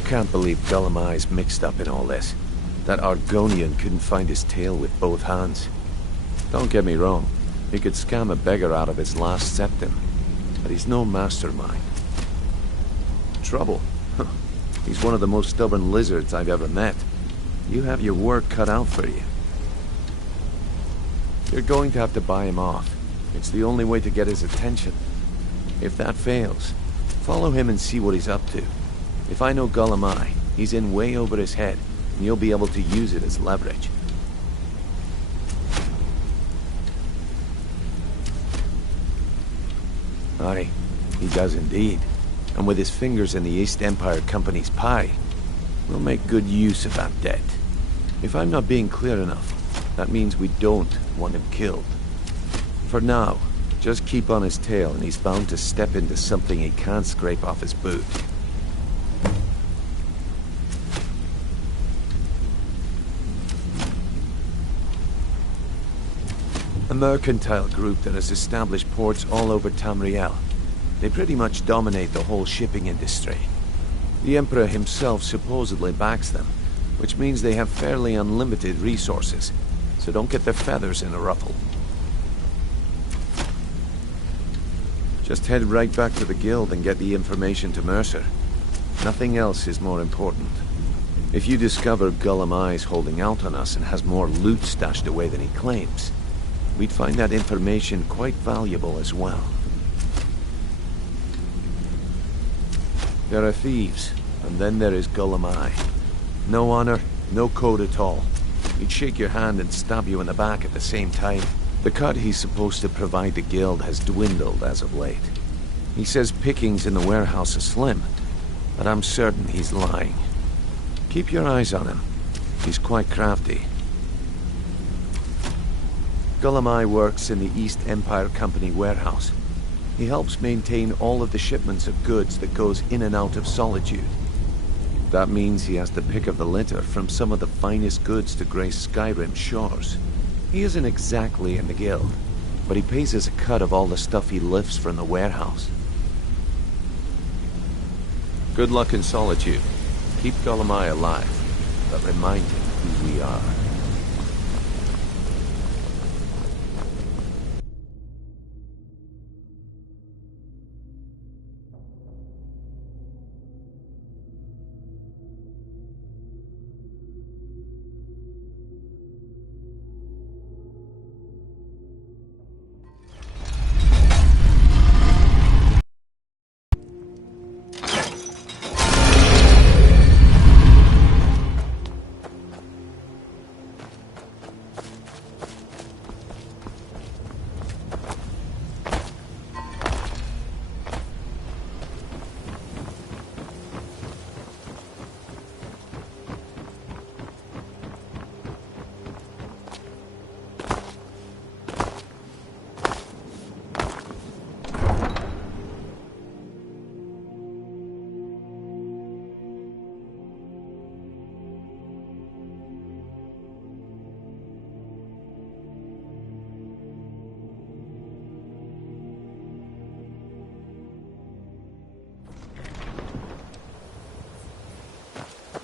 I can't believe Gullumai's mixed up in all this. That Argonian couldn't find his tail with both hands. Don't get me wrong, he could scam a beggar out of his last septim, but he's no mastermind. Trouble? He's one of the most stubborn lizards I've ever met. You have your work cut out for you. You're going to have to buy him off. It's the only way to get his attention. If that fails, follow him and see what he's up to. If I know Gullumai, he's in way over his head, and you'll be able to use it as leverage. Aye, he does indeed. And with his fingers in the East Empire Company's pie, we'll make good use of that debt. If I'm not being clear enough, that means we don't want him killed. For now, just keep on his tail and he's bound to step into something he can't scrape off his boot. A mercantile group that has established ports all over Tamriel. They pretty much dominate the whole shipping industry. The Emperor himself supposedly backs them, which means they have fairly unlimited resources, so don't get their feathers in a ruffle. Just head right back to the guild and get the information to Mercer. Nothing else is more important. If you discover Gullumai's holding out on us and has more loot stashed away than he claims, we'd find that information quite valuable as well. There are thieves, and then there is Gullumai. No honor, no code at all. He'd shake your hand and stab you in the back at the same time. The cut he's supposed to provide the guild has dwindled as of late. He says pickings in the warehouse are slim, but I'm certain he's lying. Keep your eyes on him. He's quite crafty. Gullumai works in the East Empire Company warehouse. He helps maintain all of the shipments of goods that goes in and out of Solitude. That means he has the pick of the litter from some of the finest goods to grace Skyrim shores. He isn't exactly in the guild, but he pays us a cut of all the stuff he lifts from the warehouse. Good luck in Solitude. Keep Gullumai alive, but remind him who we are.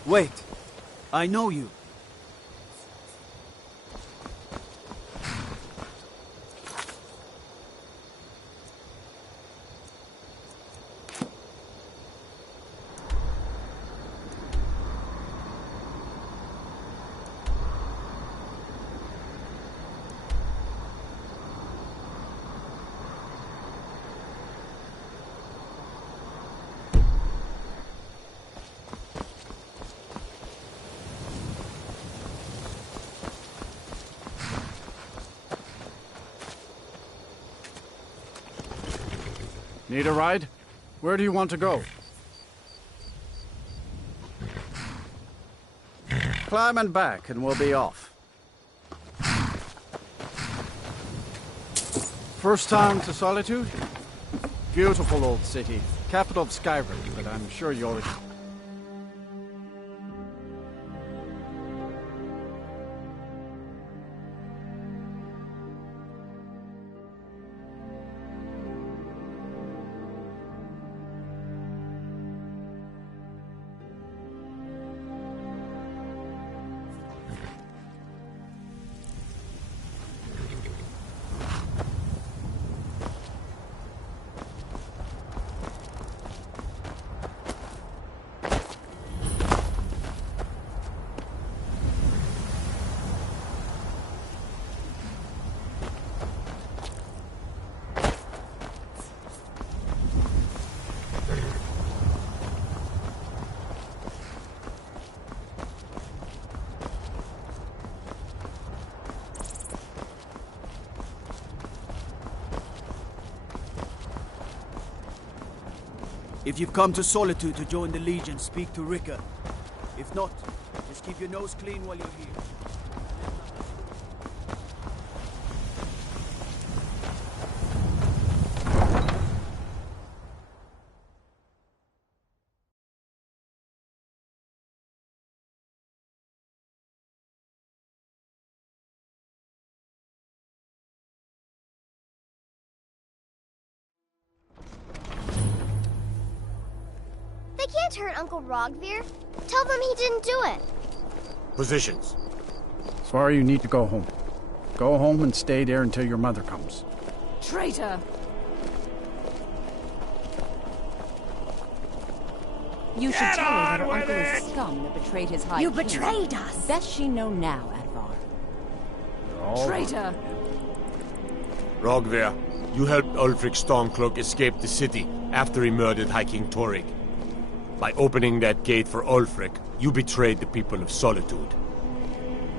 Wait! I know you. Need a ride? Where do you want to go? Climb and back and we'll be off. First time to Solitude? Beautiful old city. Capital of Skyrim, but I'm sure you'll... If you've come to Solitude to join the Legion, speak to Ricker. If not, just keep your nose clean while you're here. They can't hurt Uncle Rogvir. Tell them he didn't do it. Positions. Sorry, you need to go home. Go home and stay there until your mother comes. Traitor! You should tell her that her uncle is scum that betrayed his high You king. betrayed us! Best she know now, Advar. Traitor! Rogver, you helped Ulfric Stormcloak escape the city after he murdered High King Torrig. By opening that gate for Ulfric, you betrayed the people of Solitude.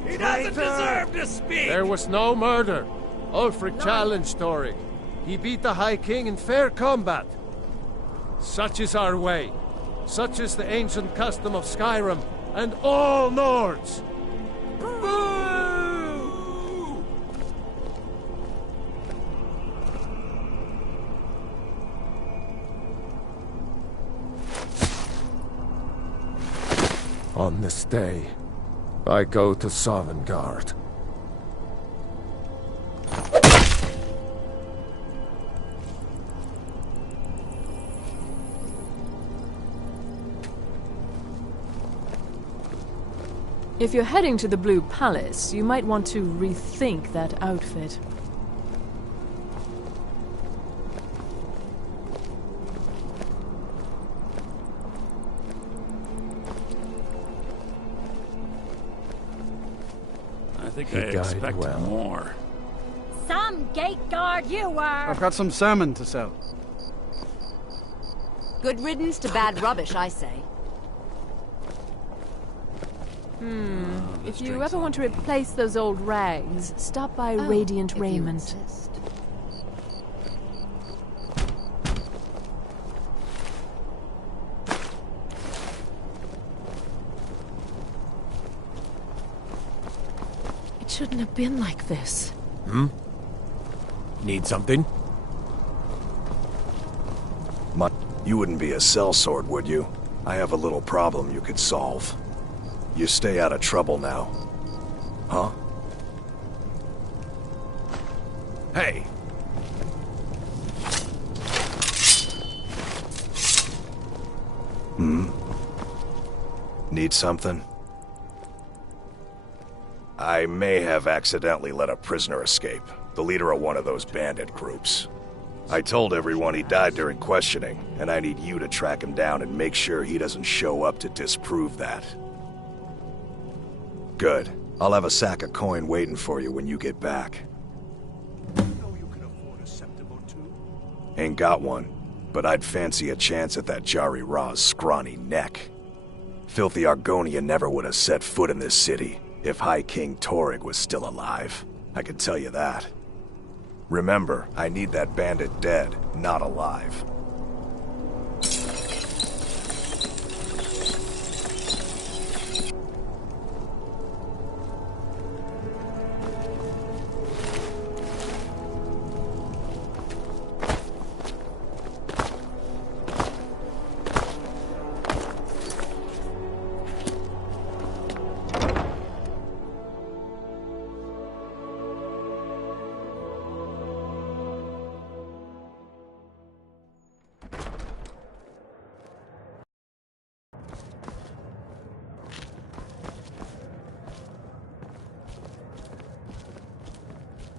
He doesn't deserve to speak! There was no murder. Ulfric challenged Torrig. He beat the High King in fair combat. Such is our way. Such is the ancient custom of Skyrim and all Nords. On this day, I go to Sovngarde. If you're heading to the Blue Palace, you might want to rethink that outfit. I think I expected more. Some gate guard you were! I've got some salmon to sell. Good riddance to bad rubbish, I say. If you ever want to replace those old rags, stop by Radiant if you Raiment. insist. It shouldn't have been like this. Need something? You wouldn't be a sellsword, would you? I have a little problem you could solve. You stay out of trouble now. Huh? Hey! Need something? I may have accidentally let a prisoner escape, the leader of one of those bandit groups. I told everyone he died during questioning, and I need you to track him down and make sure he doesn't show up to disprove that. Good. I'll have a sack of coin waiting for you when you get back. Ain't got one, but I'd fancy a chance at that Jari Ra's scrawny neck. Filthy Argonia never would have set foot in this city if High King Torrig was still alive. I can tell you that. Remember, I need that bandit dead, not alive.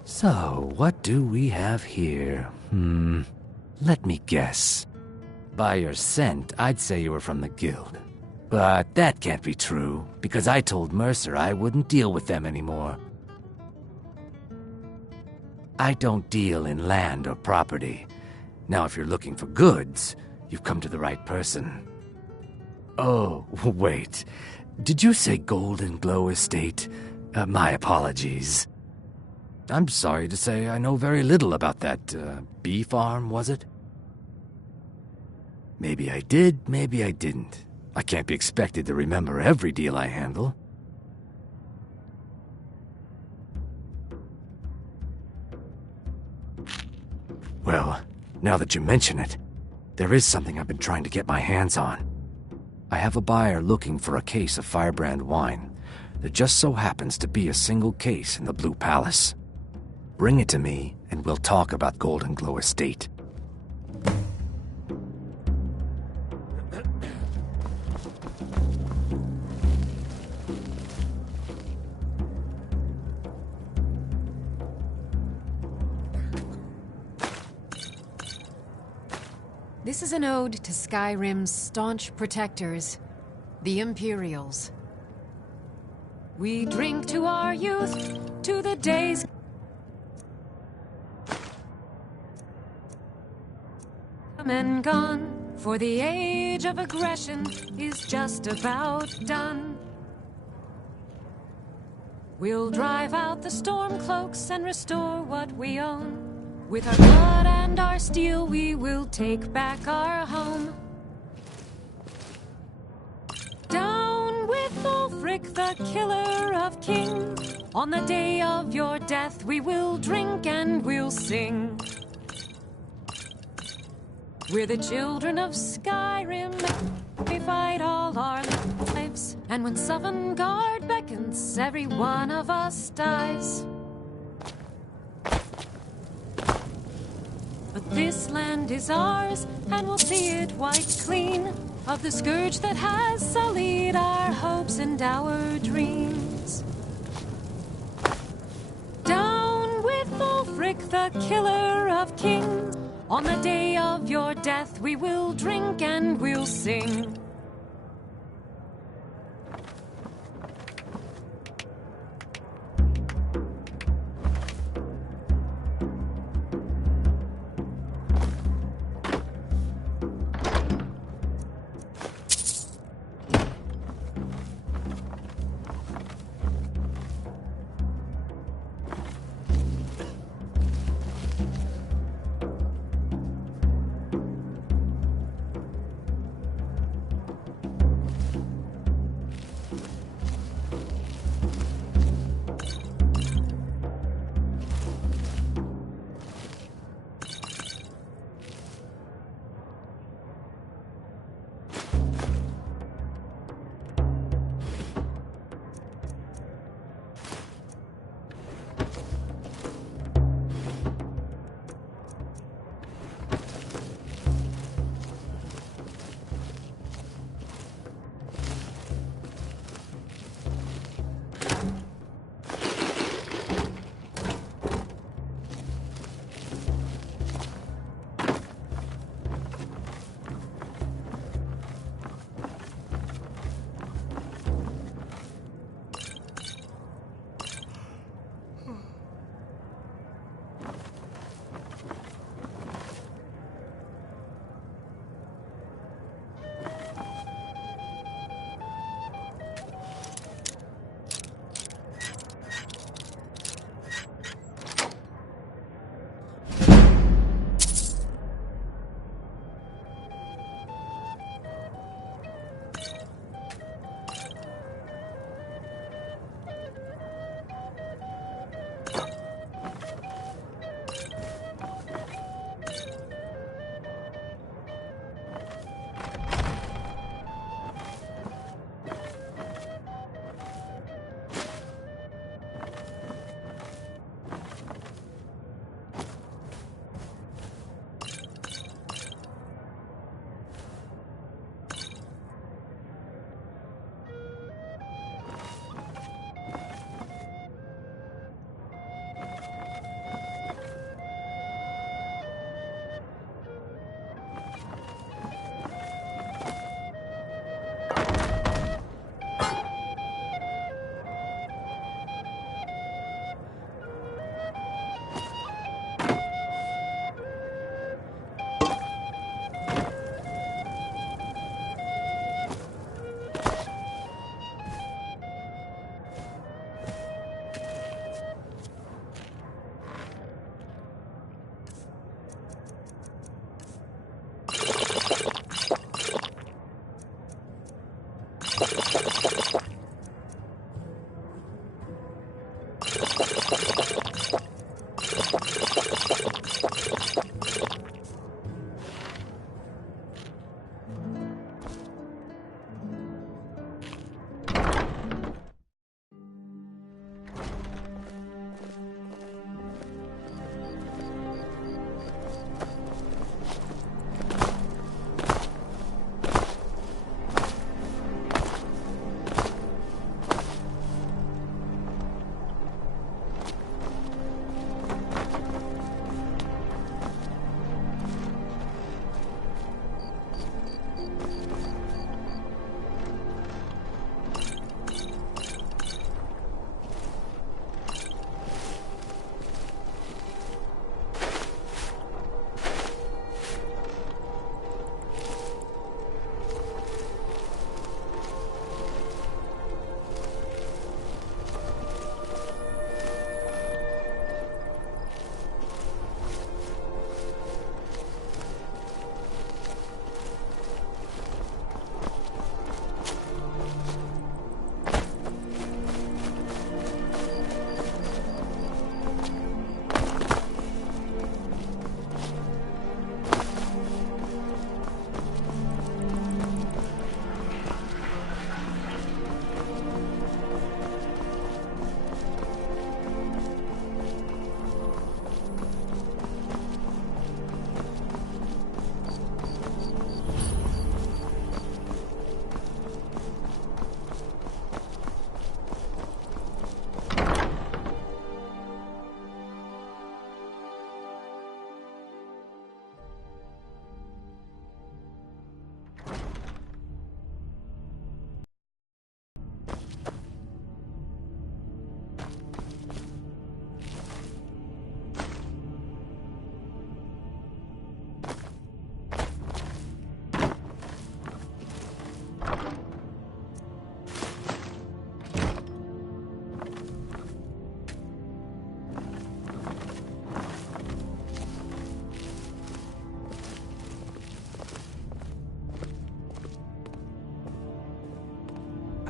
So, what do we have here? Let me guess. By your scent, I'd say you were from the guild. But that can't be true, because I told Mercer I wouldn't deal with them anymore. I don't deal in land or property. Now, if you're looking for goods, you've come to the right person. Oh, wait. Did you say Golden Glow Estate? My apologies. I'm sorry to say I know very little about that, bee farm, was it? Maybe I did, maybe I didn't. I can't be expected to remember every deal I handle. Well, now that you mention it, there is something I've been trying to get my hands on. I have a buyer looking for a case of Firebrand wine. There just so happens to be a single case in the Blue Palace. Bring it to me, and we'll talk about Golden Glow Estate. This is an ode to Skyrim's staunch protectors, the Imperials. We drink to our youth, to the days come and gone, for the age of aggression is just about done. We'll drive out the Stormcloaks and restore what we own. With our blood and our steel, we will take back our home. Down with Ulfric, the killer of kings. On the day of your death, we will drink and we'll sing. We're the children of Skyrim. We fight all our lives. And when Sovngarde beckons, every one of us dies. But this land is ours, and we'll see it wiped clean of the scourge that has sullied our hopes and our dreams. Down with Ulfric, the killer of kings. On the day of your death, we will drink and we'll sing.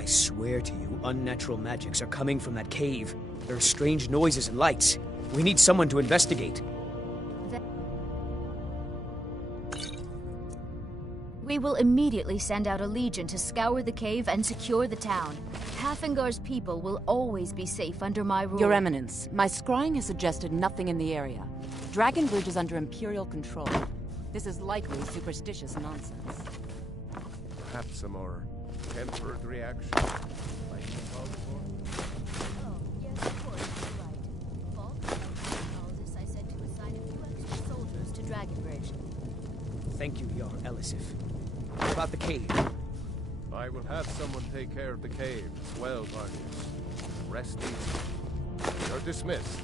swear to you, unnatural magics are coming from that cave. There are strange noises and lights. We need someone to investigate. We will immediately send out a legion to scour the cave and secure the town. Hafingar's people will always be safe under my rule. Your Eminence, my scrying has suggested nothing in the area. Dragonbridge is under Imperial control. This is likely superstitious nonsense. Perhaps a more tempered reaction. Like the Baltimore. Oh, yes, of course, you're right. Aldous, I said to assign a few extra soldiers to Dragonbridge. Thank you, Jarl Elisif. What about the cave? I will have someone take care of the cave as well, Barnius. Rest easy. You're dismissed.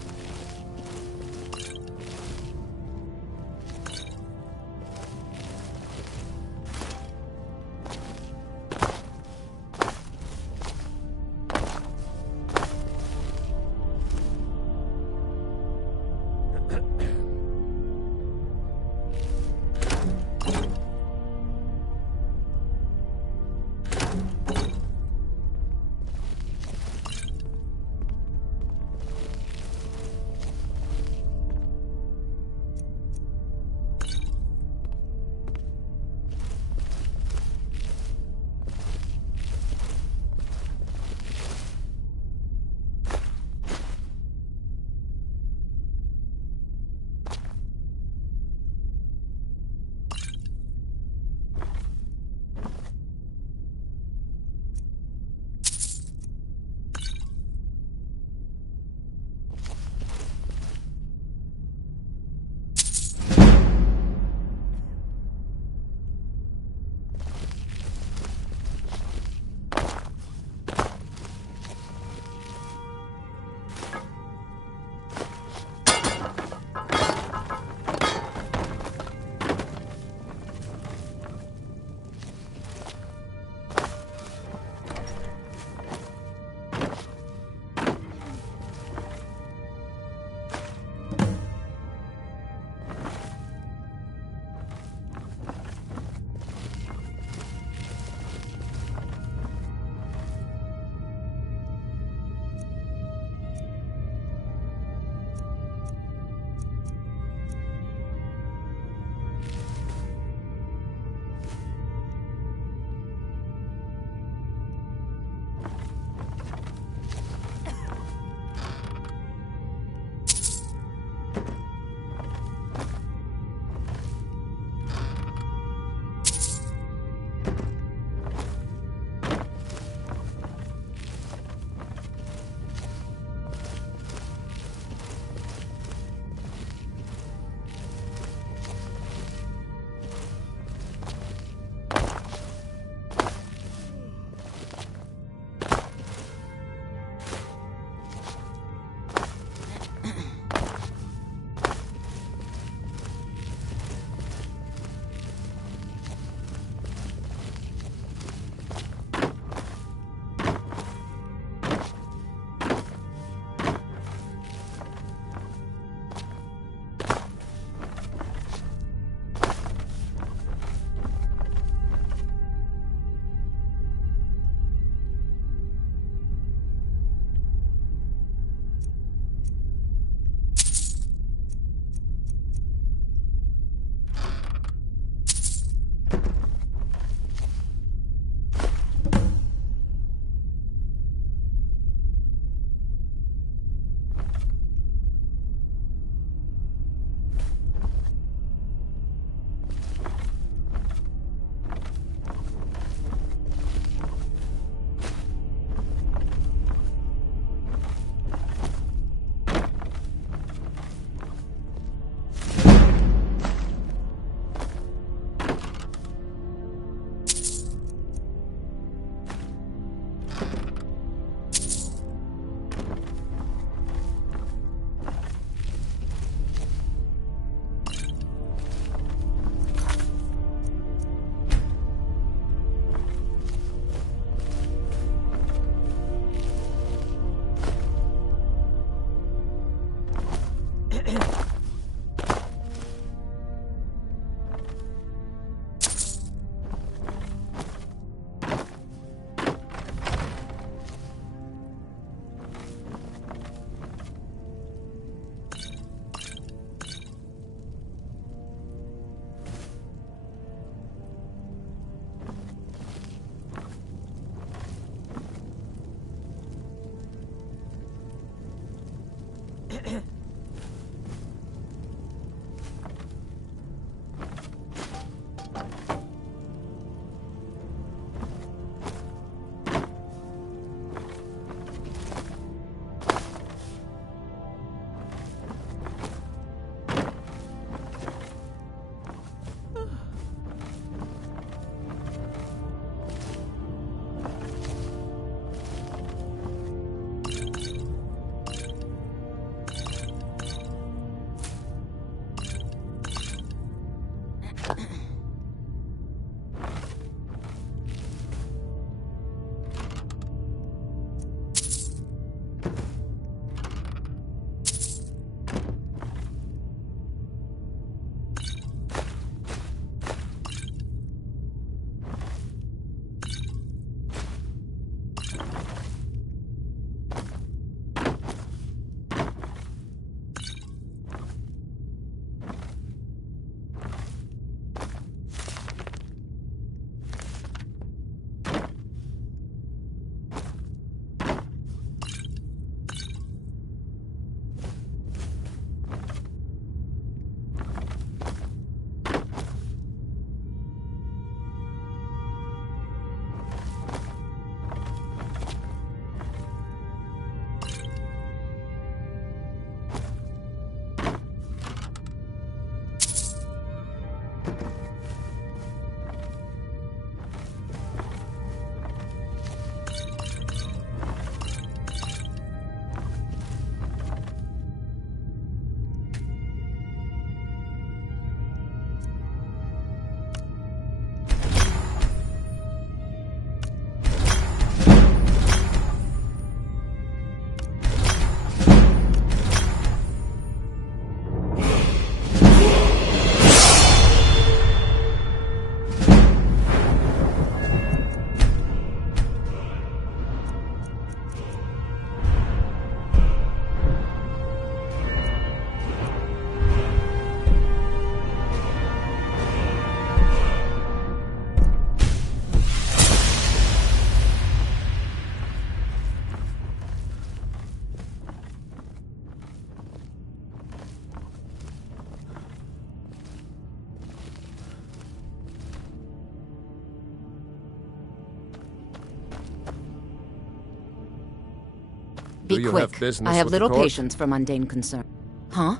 Be Do you quick. have business I have with little the court? patience for mundane concern. Huh?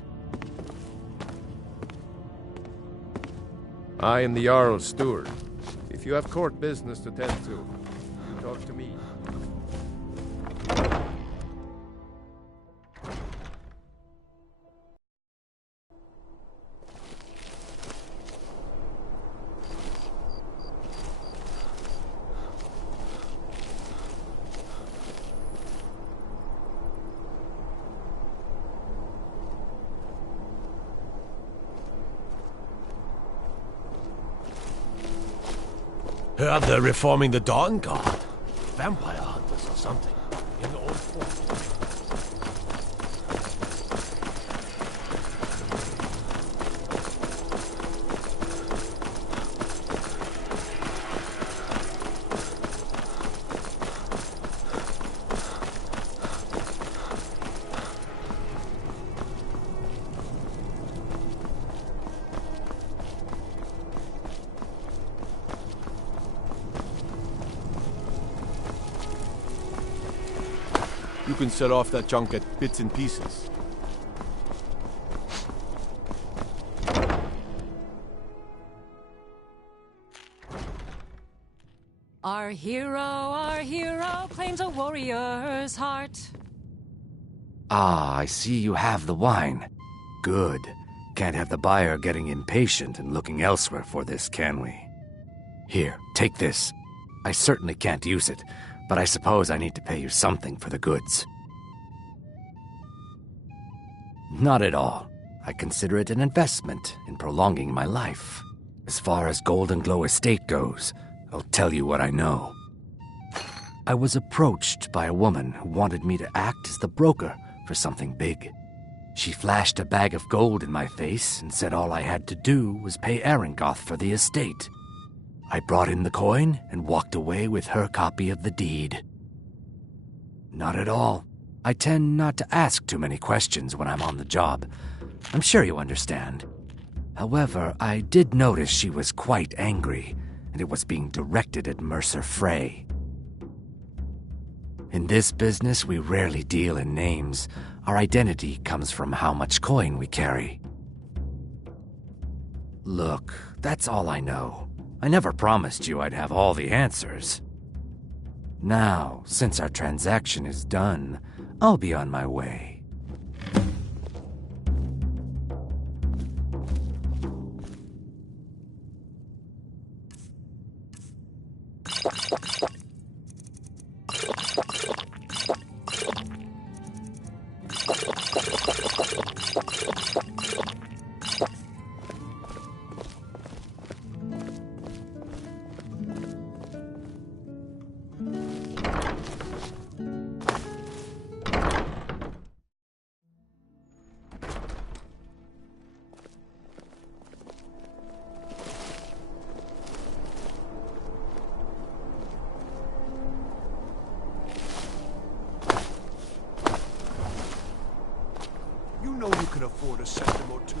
I am the Jarl's steward. If you have court business to tend to, you talk to me. Heard they're reforming the Dawn Guard. Vampire hunters or something. In the old fort. You can set off that junk at bits and pieces. Our hero claims a warrior's heart. Ah, I see you have the wine. Good. Can't have the buyer getting impatient and looking elsewhere for this, can we? Here, take this. I certainly can't use it, but I suppose I need to pay you something for the goods. Not at all. I consider it an investment in prolonging my life. As far as Golden Glow Estate goes, I'll tell you what I know. I was approached by a woman who wanted me to act as the broker for something big. She flashed a bag of gold in my face and said all I had to do was pay Arangoth for the estate. I brought in the coin and walked away with her copy of the deed. Not at all. I tend not to ask too many questions when I'm on the job. I'm sure you understand. However, I did notice she was quite angry, and it was being directed at Mercer Frey. In this business, we rarely deal in names. Our identity comes from how much coin we carry. Look, that's all I know. I never promised you I'd have all the answers. Now, since our transaction is done, I'll be on my way. You know you can afford a septim or two.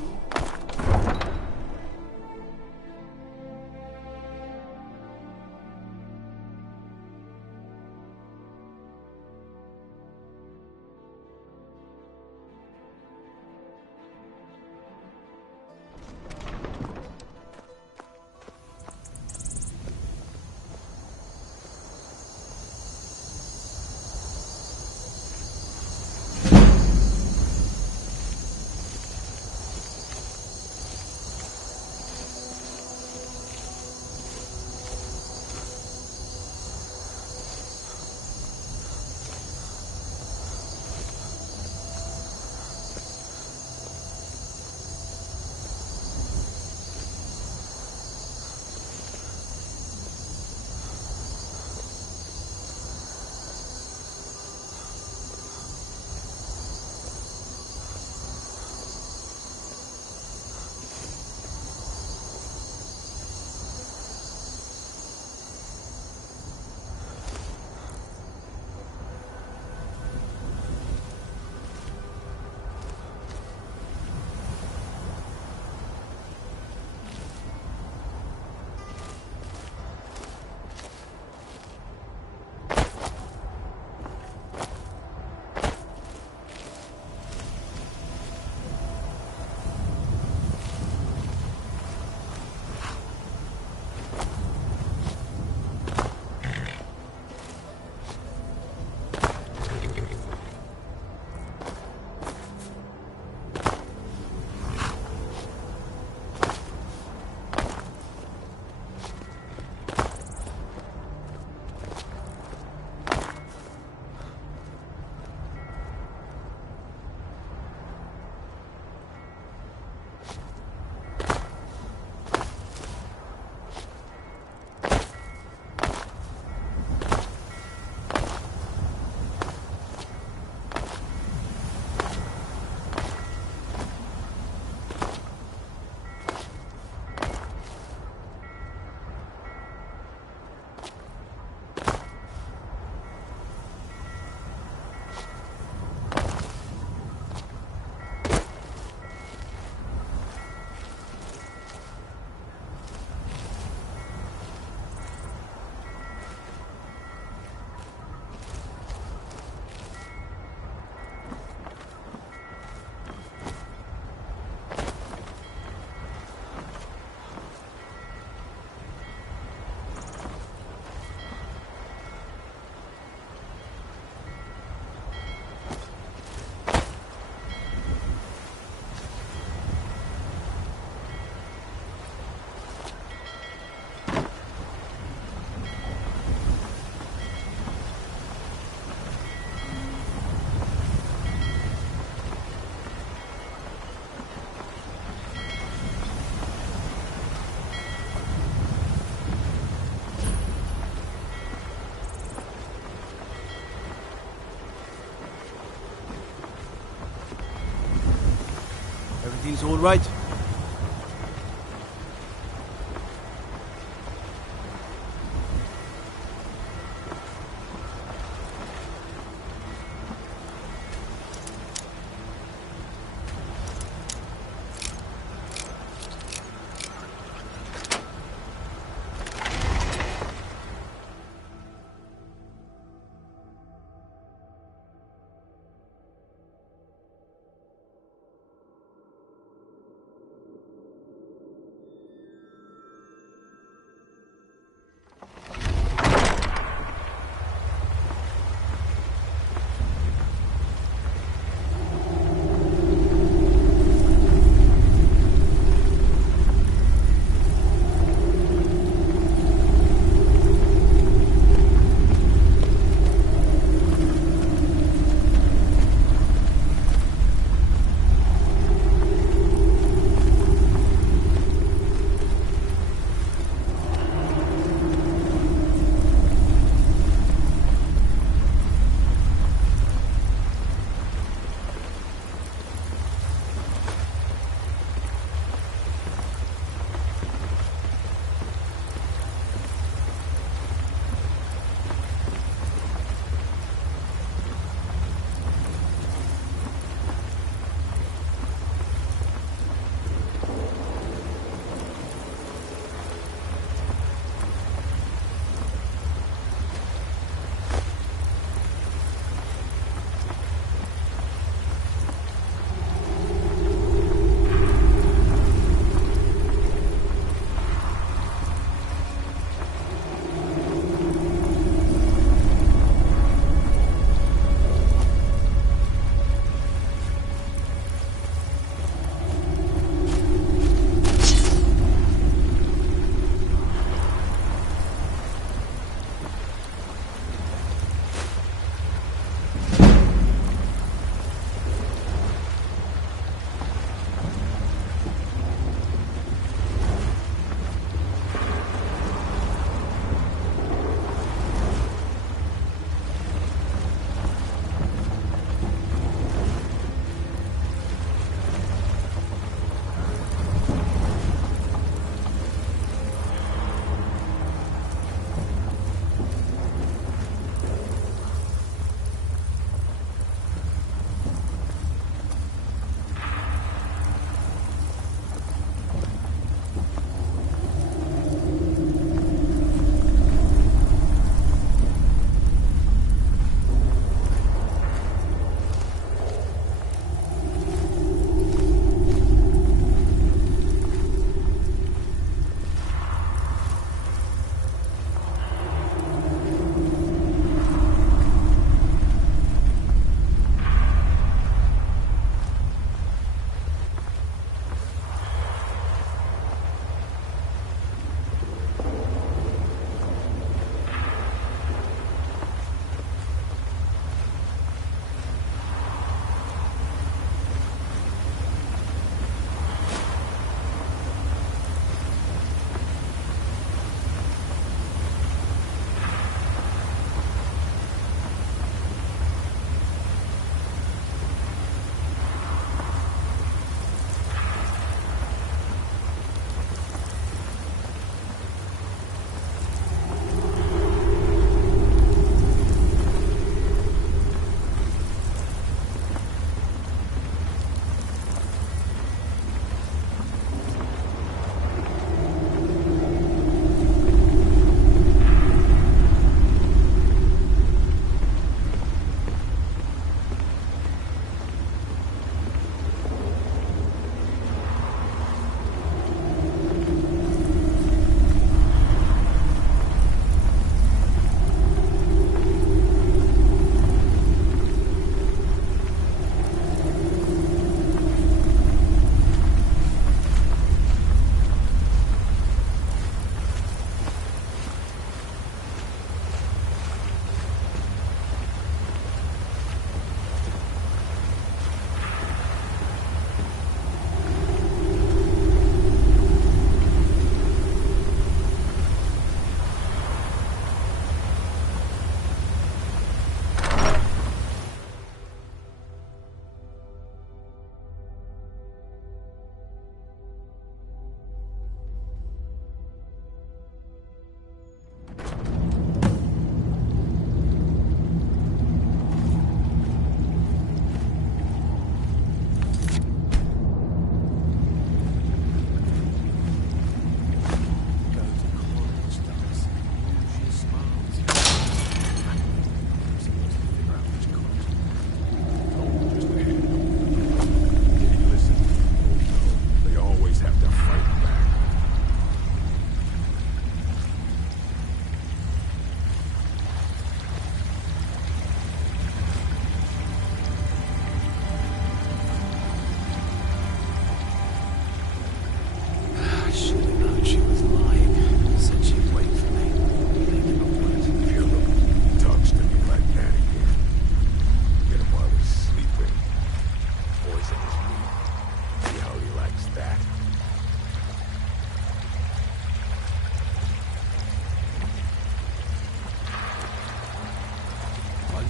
all right?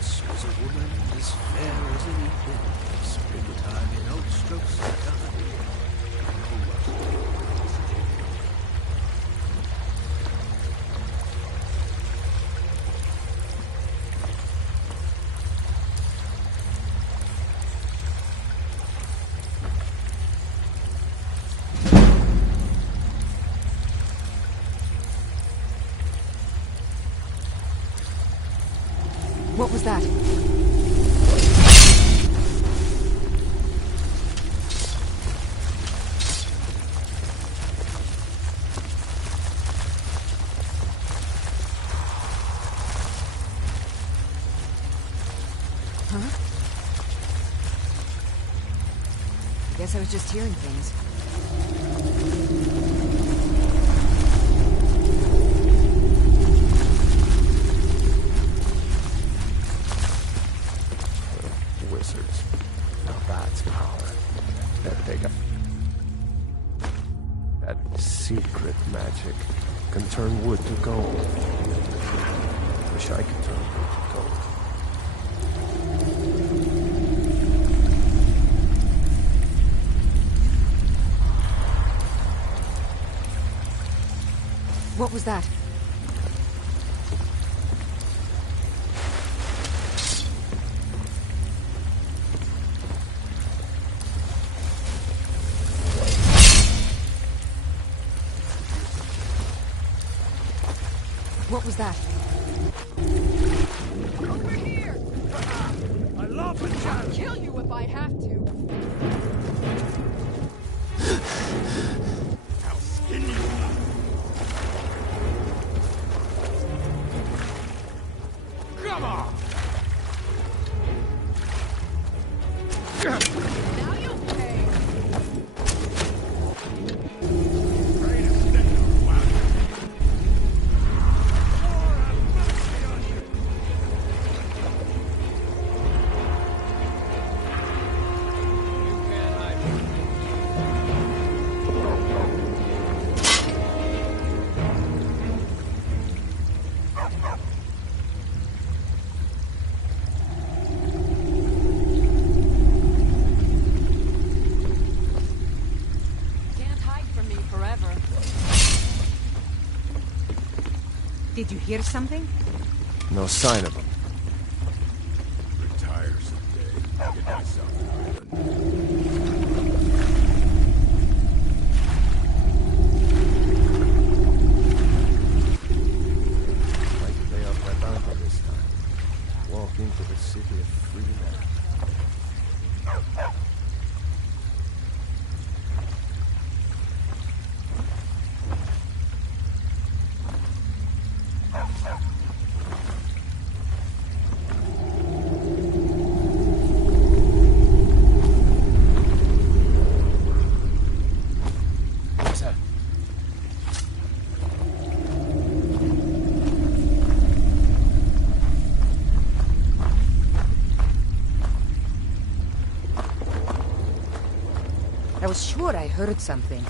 Once was a woman as fair as an evening, springtime in outstrokes that time. What was that? Huh? Guess I was just hearing things. Wizards. Now that's power. That they got. That secret magic can turn wood to gold. Wish I could turn wood to gold. What was that? What was that? Over here! I love a challenge! I'll kill you if I have to. I'll skin you! Come on! Now you'll pay. Did you hear something? No sign of him. Retire someday. Get myself an island. Might pay off my bounty this time. Walk into the city of free men. I was sure I heard something.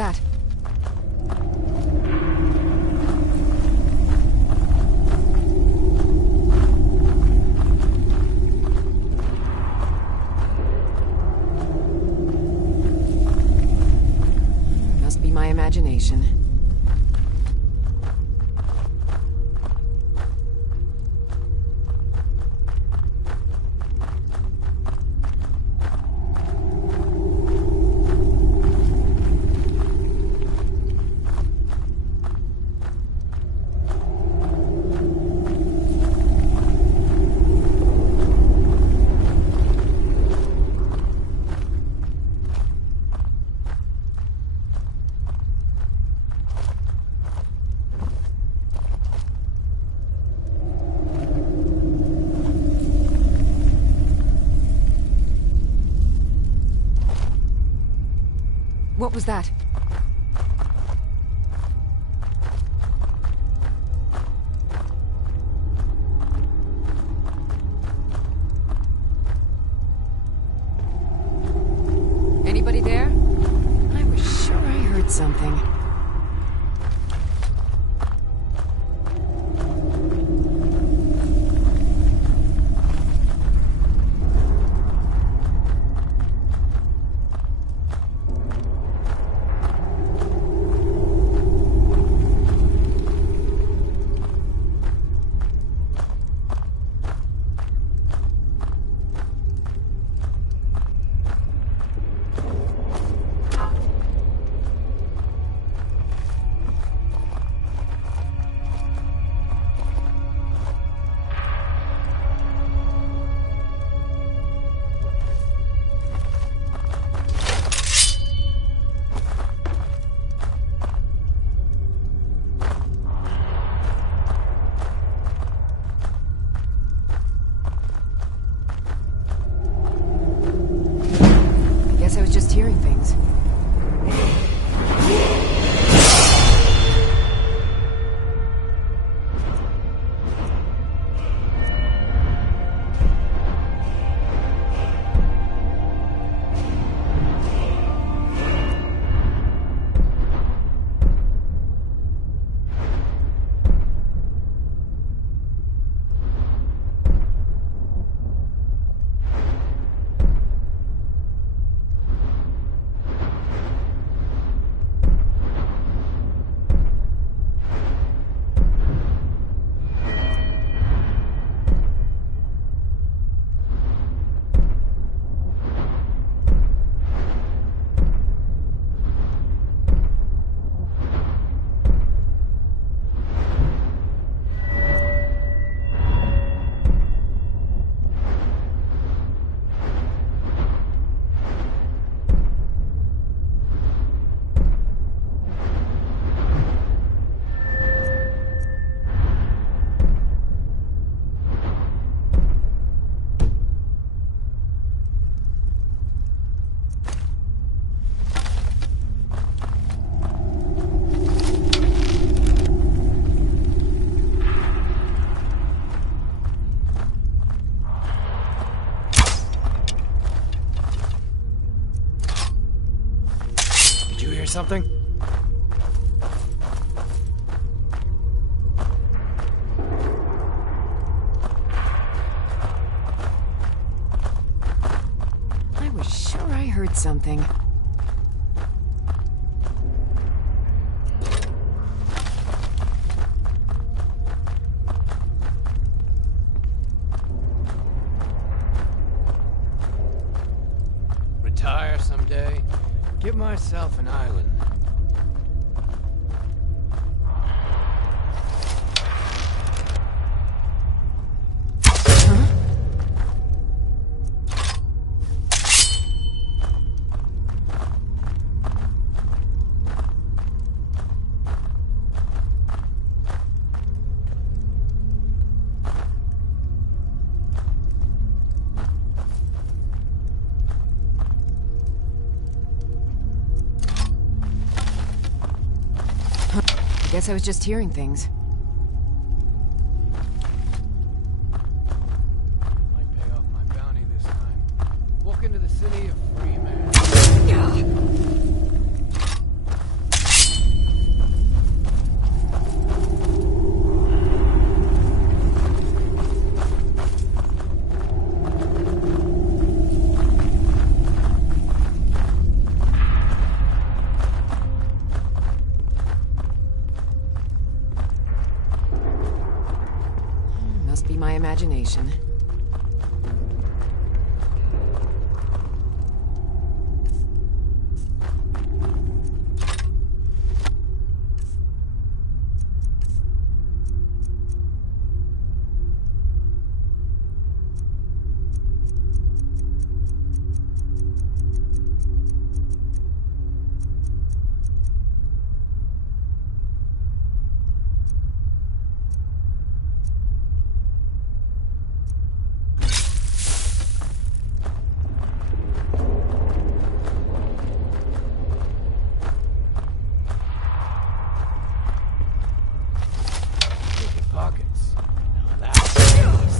that? Must be my imagination. What was that? Anybody there? I was sure I heard something. I was just hearing things. Something? I was sure I heard something. Retire someday. Give myself an island. Guess I was just hearing things. Might pay off my bounty this time. Walk into the city of free man. my imagination.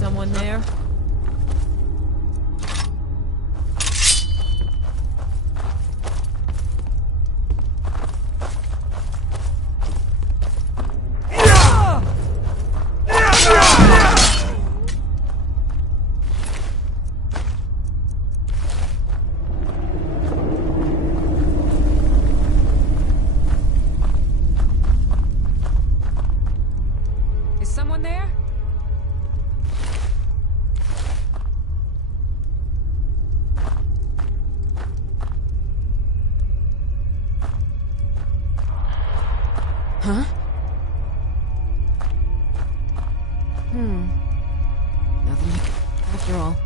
Someone there? Is someone there? Huh? Nothing after all.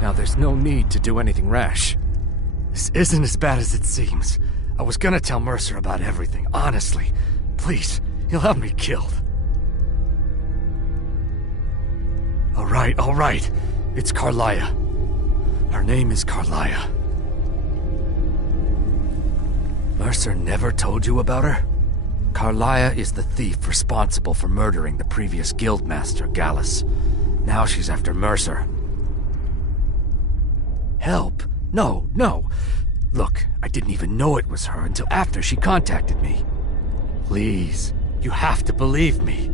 Now there's no need to do anything rash. This isn't as bad as it seems. I was gonna tell Mercer about everything, honestly. Please, he'll have me killed. All right. It's Carlia. Her name is Carlia. Mercer never told you about her? Carlia is the thief responsible for murdering the previous guildmaster, Gallus. Now she's after Mercer. Help? No. Look, I didn't even know it was her until after she contacted me. Please, you have to believe me.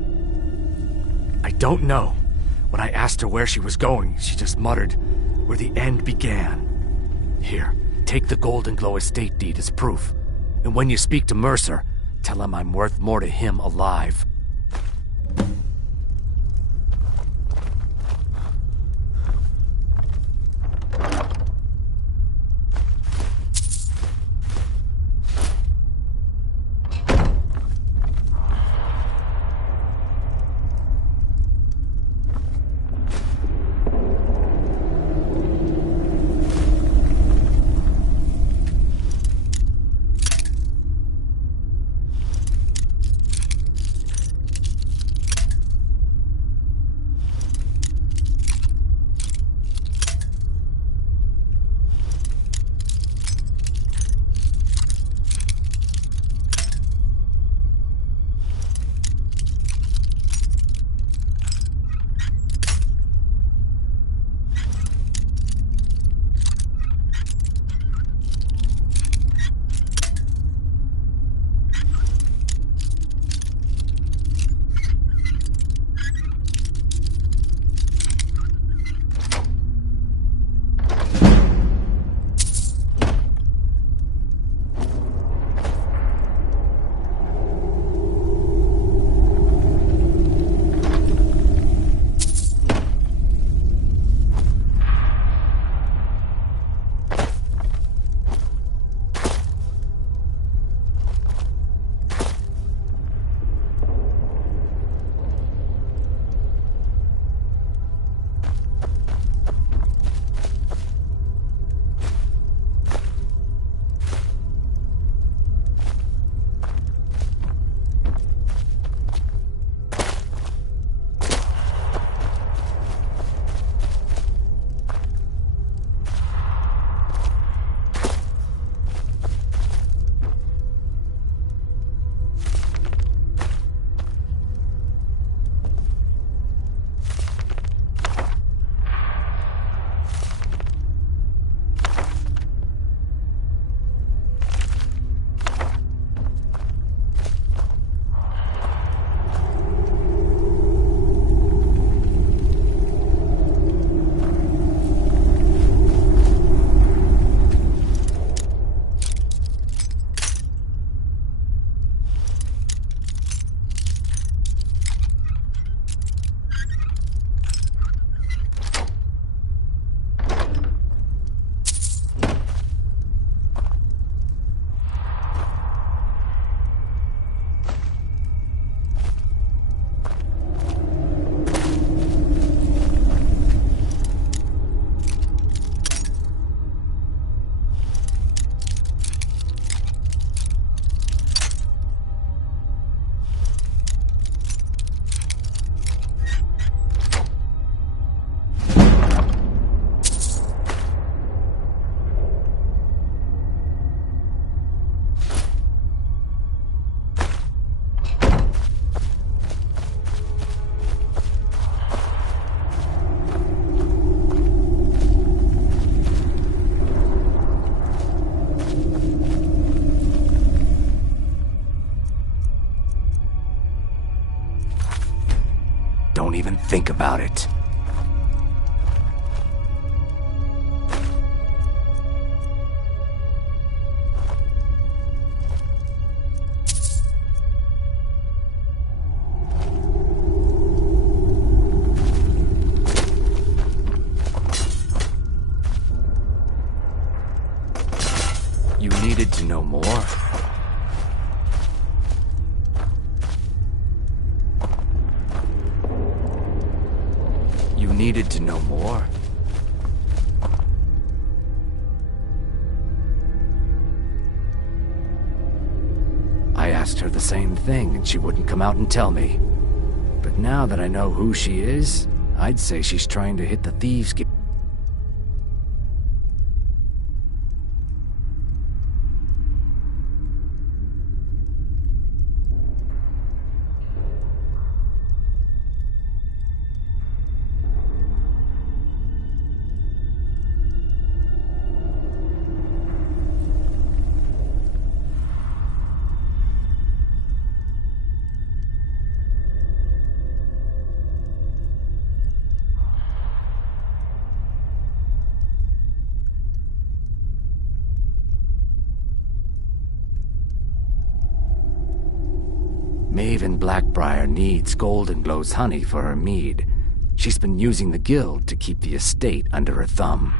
I don't know. When I asked her where she was going, she just muttered, "Where the end began." Here, take the Golden Glow estate deed as proof. And when you speak to Mercer, tell him I'm worth more to him alive. even think about it. You needed to know more? You needed to know more? I asked her the same thing, and she wouldn't come out and tell me. But now that I know who she is, I'd say she's trying to hit the Thieves' Guild. Maven Blackbriar needs Goldenglow's honey for her mead. She's been using the guild to keep the estate under her thumb.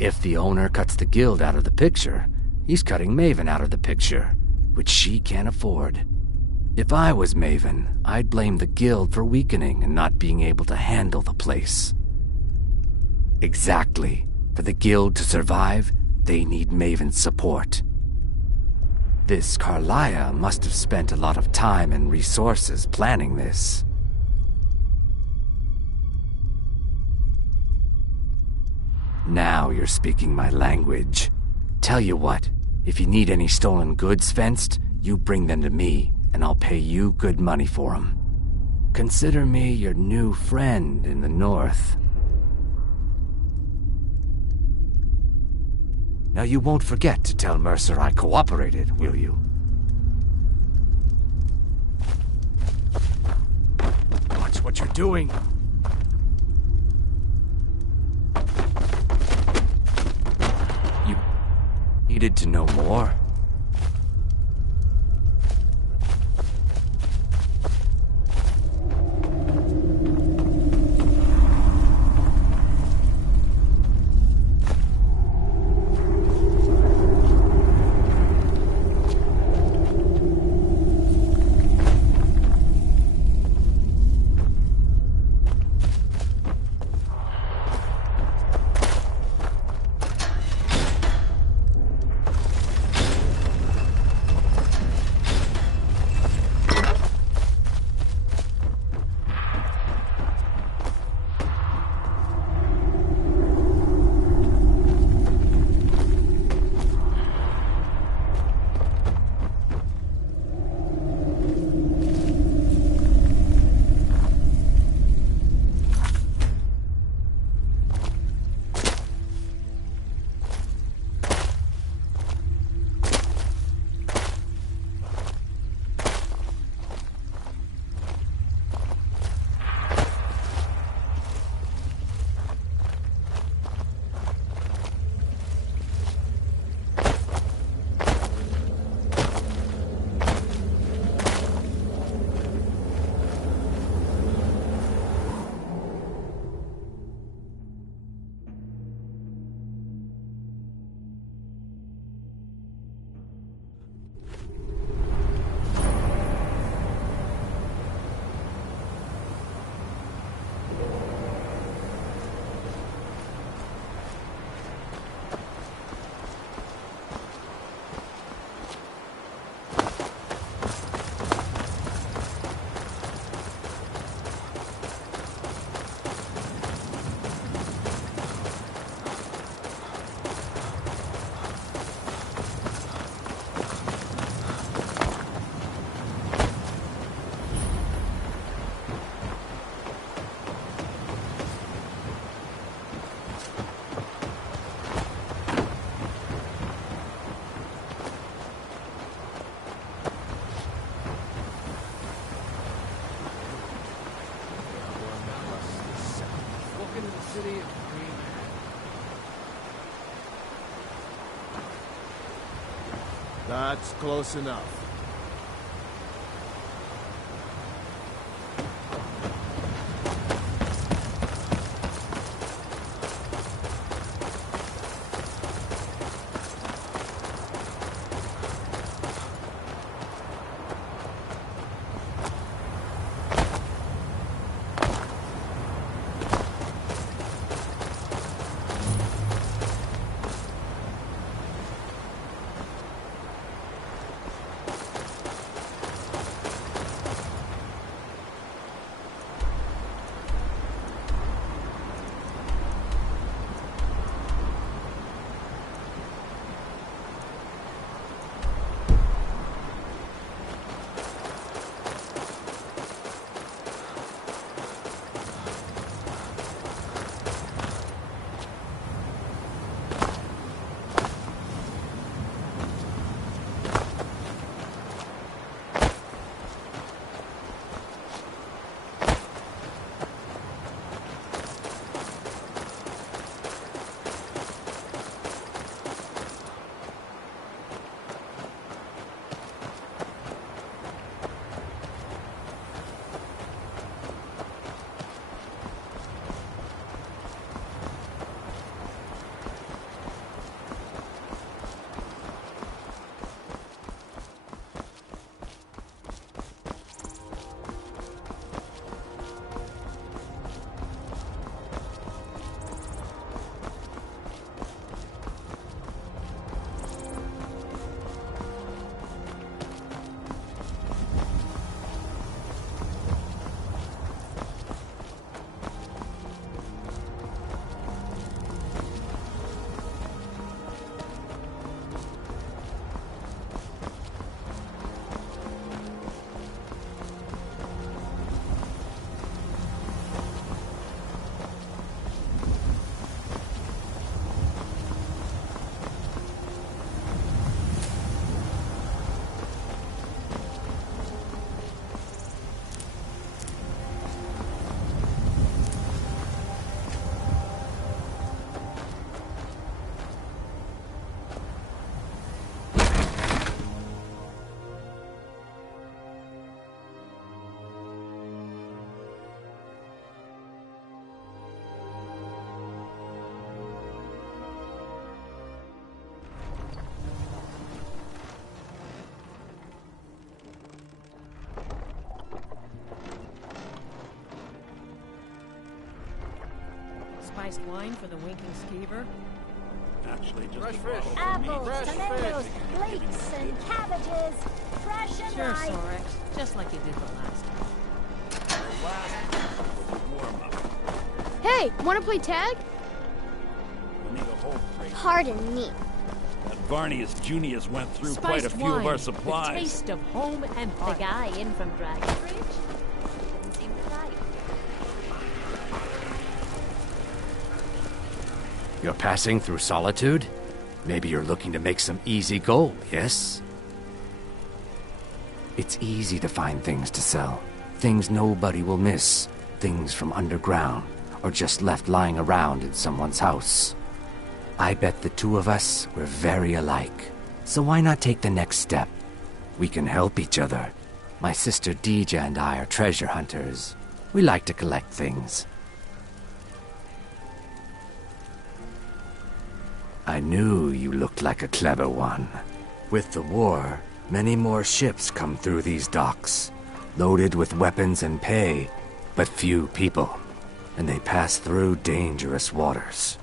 If the owner cuts the guild out of the picture, he's cutting Maven out of the picture, which she can't afford. If I was Maven, I'd blame the guild for weakening and not being able to handle the place. Exactly. For the guild to survive, they need Maven's support. This Carlia must have spent a lot of time and resources planning this. Now you're speaking my language. Tell you what, if you need any stolen goods fenced, you bring them to me, and I'll pay you good money for them. Consider me your new friend in the north. Now you won't forget to tell Mercer I cooperated, will you? Watch what you're doing. You needed to know more? That's close enough. Spiced wine for the winking skeever? Actually, just fresh a fish. bottle of Apples, meat. tomatoes, leeks, and cabbages. Fresh and Sure, ripe. Sorex. Just like you did the last time. Hey, wanna play tag? We'll need a whole crate. Pardon me. That Varnius Junius went through Spiced quite a few wine, of our the supplies. taste of home and The heart. guy in from Dragonbridge didn't seem to like. You're passing through Solitude? Maybe you're looking to make some easy gold, yes? It's easy to find things to sell. Things nobody will miss. Things from underground, or just left lying around in someone's house. I bet the two of us were very alike. So why not take the next step? We can help each other. My sister Deja and I are treasure hunters. We like to collect things. I knew you looked like a clever one. With the war, many more ships come through these docks, loaded with weapons and pay, but few people, and they pass through dangerous waters.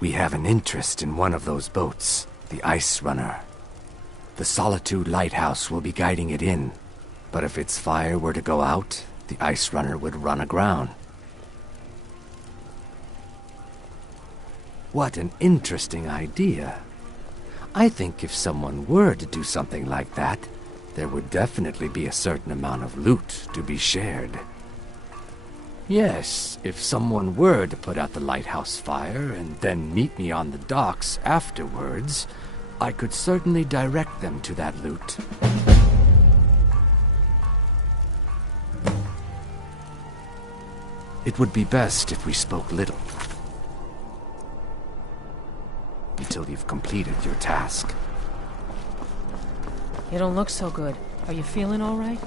We have an interest in one of those boats, the Ice Runner. The Solitude Lighthouse will be guiding it in, but if its fire were to go out, the Ice Runner would run aground. What an interesting idea. I think if someone were to do something like that, there would definitely be a certain amount of loot to be shared. Yes, if someone were to put out the lighthouse fire and then meet me on the docks afterwards, I could certainly direct them to that loot. It would be best if we spoke little. Until you've completed your task. You don't look so good. Are you feeling all right?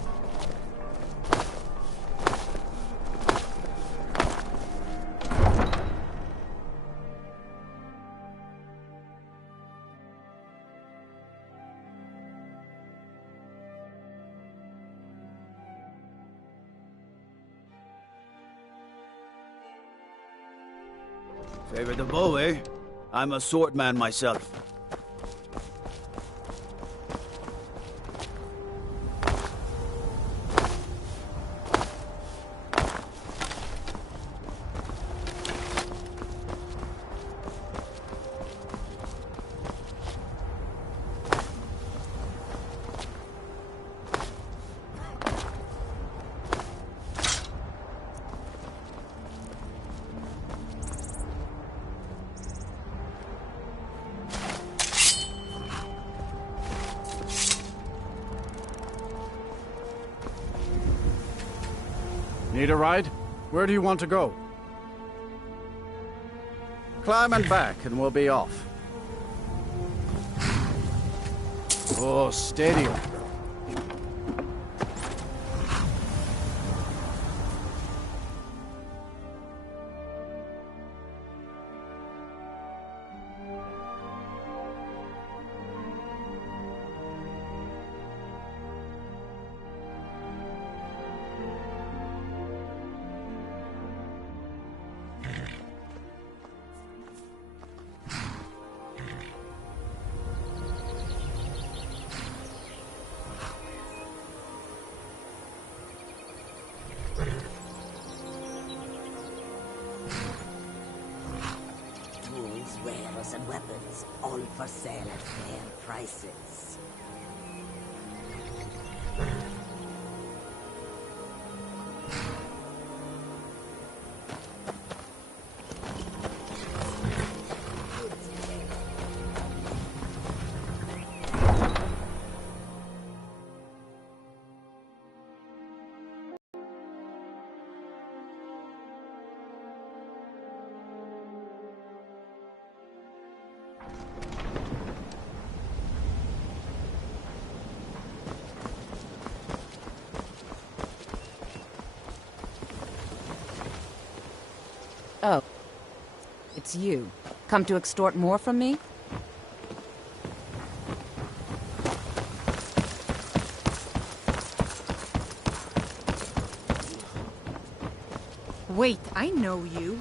Favor the bow, eh? I'm a swordman myself. Need a ride? Where do you want to go? Climb and back, and we'll be off. Oh, steady. Tools, wares, and weapons, all for sale at fair prices. Oh. It's you. Come to extort more from me? Wait, I know you.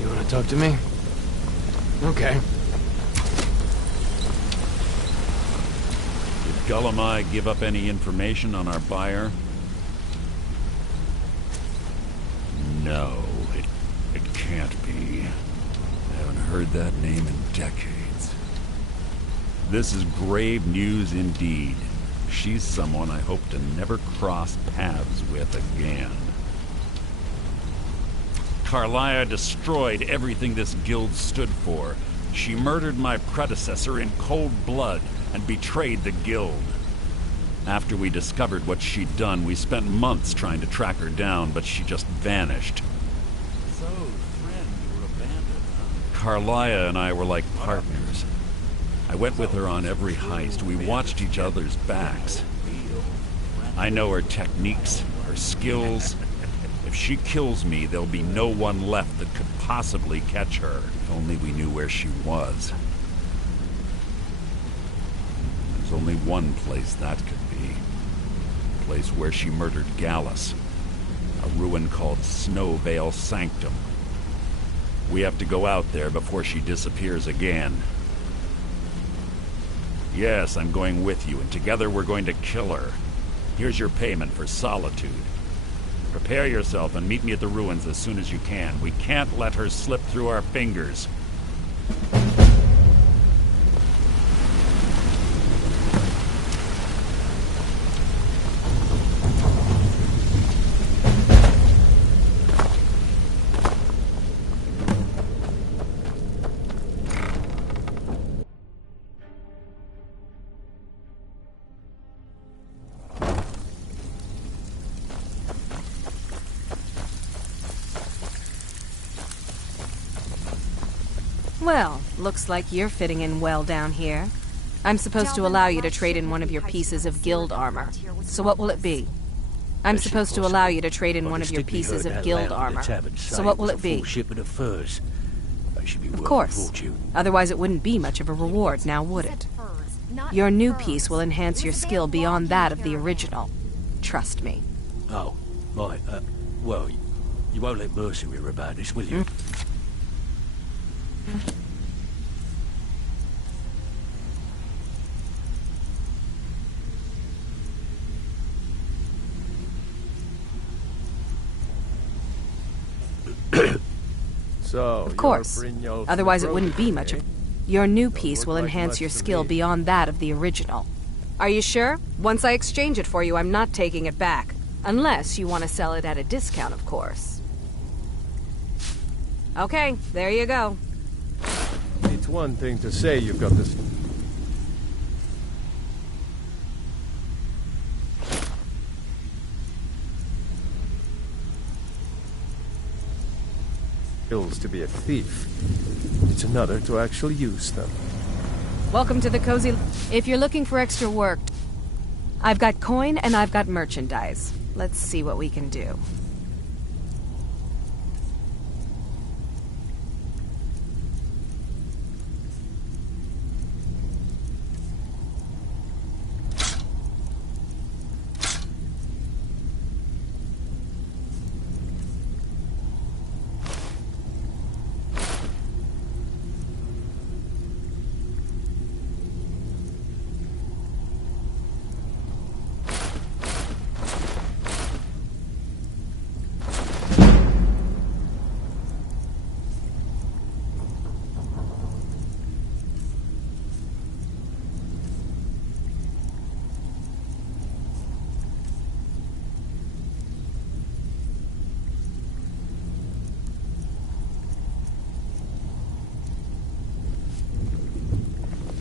You want to talk to me? Okay. Did Gullamai give up any information on our buyer? No, it can't be. I haven't heard that name in decades. This is grave news indeed. She's someone I hope to never cross paths with again. Carlia destroyed everything this guild stood for. She murdered my predecessor in cold blood and betrayed the guild. After we discovered what she'd done, we spent months trying to track her down, but she just vanished. So, friend, you were abandoned, huh? Carlia and I were like partners. I went with her on every heist. We watched each other's backs. I know her techniques, her skills. If she kills me, there'll be no one left that could possibly catch her. If only we knew where she was. There's only one place that could be. The place where she murdered Gallus. A ruin called Snowvale Sanctum. We have to go out there before she disappears again. Yes, I'm going with you, and together we're going to kill her. Here's your payment for solitude. Prepare yourself and meet me at the ruins as soon as you can. We can't let her slip through our fingers. Well, looks like you're fitting in well down here. I'm supposed to allow you to trade in one of your pieces of guild armor. So what will it be? I'm supposed to allow you to trade in one of your pieces of guild armor. So what will it be? Of course. Otherwise it wouldn't be much of a reward, now would it? Your new piece will enhance your skill beyond that of the original. Trust me. Oh, right. Well, you won't let Mercy hear about this, will you? So, of course. Otherwise it wouldn't be much of... Your new piece will enhance your skill beyond that of the original. Are you sure? Once I exchange it for you, I'm not taking it back. Unless you want to sell it at a discount, of course. Okay, there you go. It's one thing to say you've got this... skills to be a thief. It's another to actually use them. Welcome to the cozy... If you're looking for extra work, I've got coin and I've got merchandise. Let's see what we can do.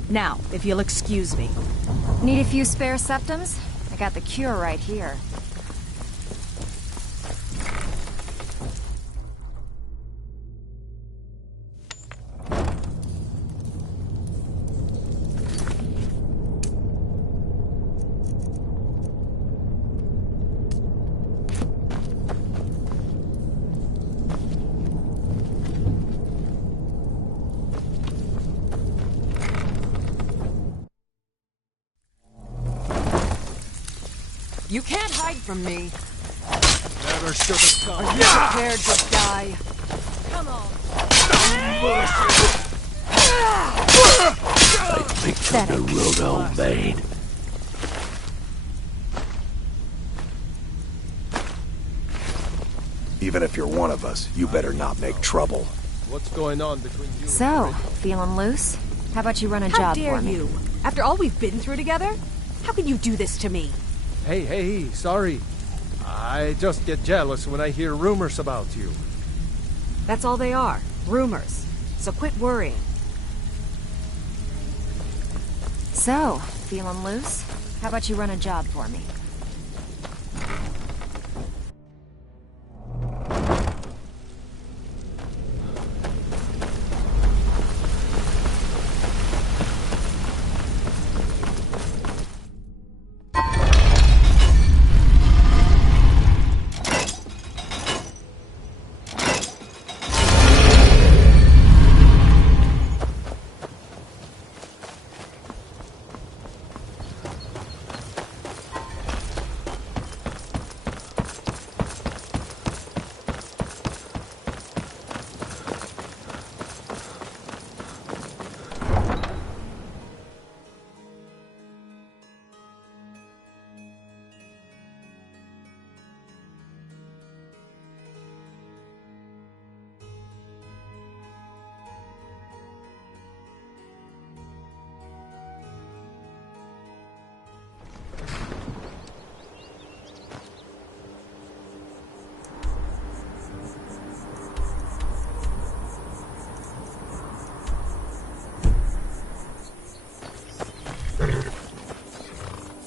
Now, if you'll excuse me. Need a few spare septums? I got the cure right here. You can't hide from me. Never should have come. Are you prepared to die? Come on. Picture the road old maid. Even if you're one of us, you better not make trouble. What's going on between you So, feeling loose? How about you run a job for me? How dare you? After all we've been through together? How can you do this to me? Hey, sorry. I just get jealous when I hear rumors about you. That's all they are. Rumors. So quit worrying. So, feeling loose? How about you run a job for me?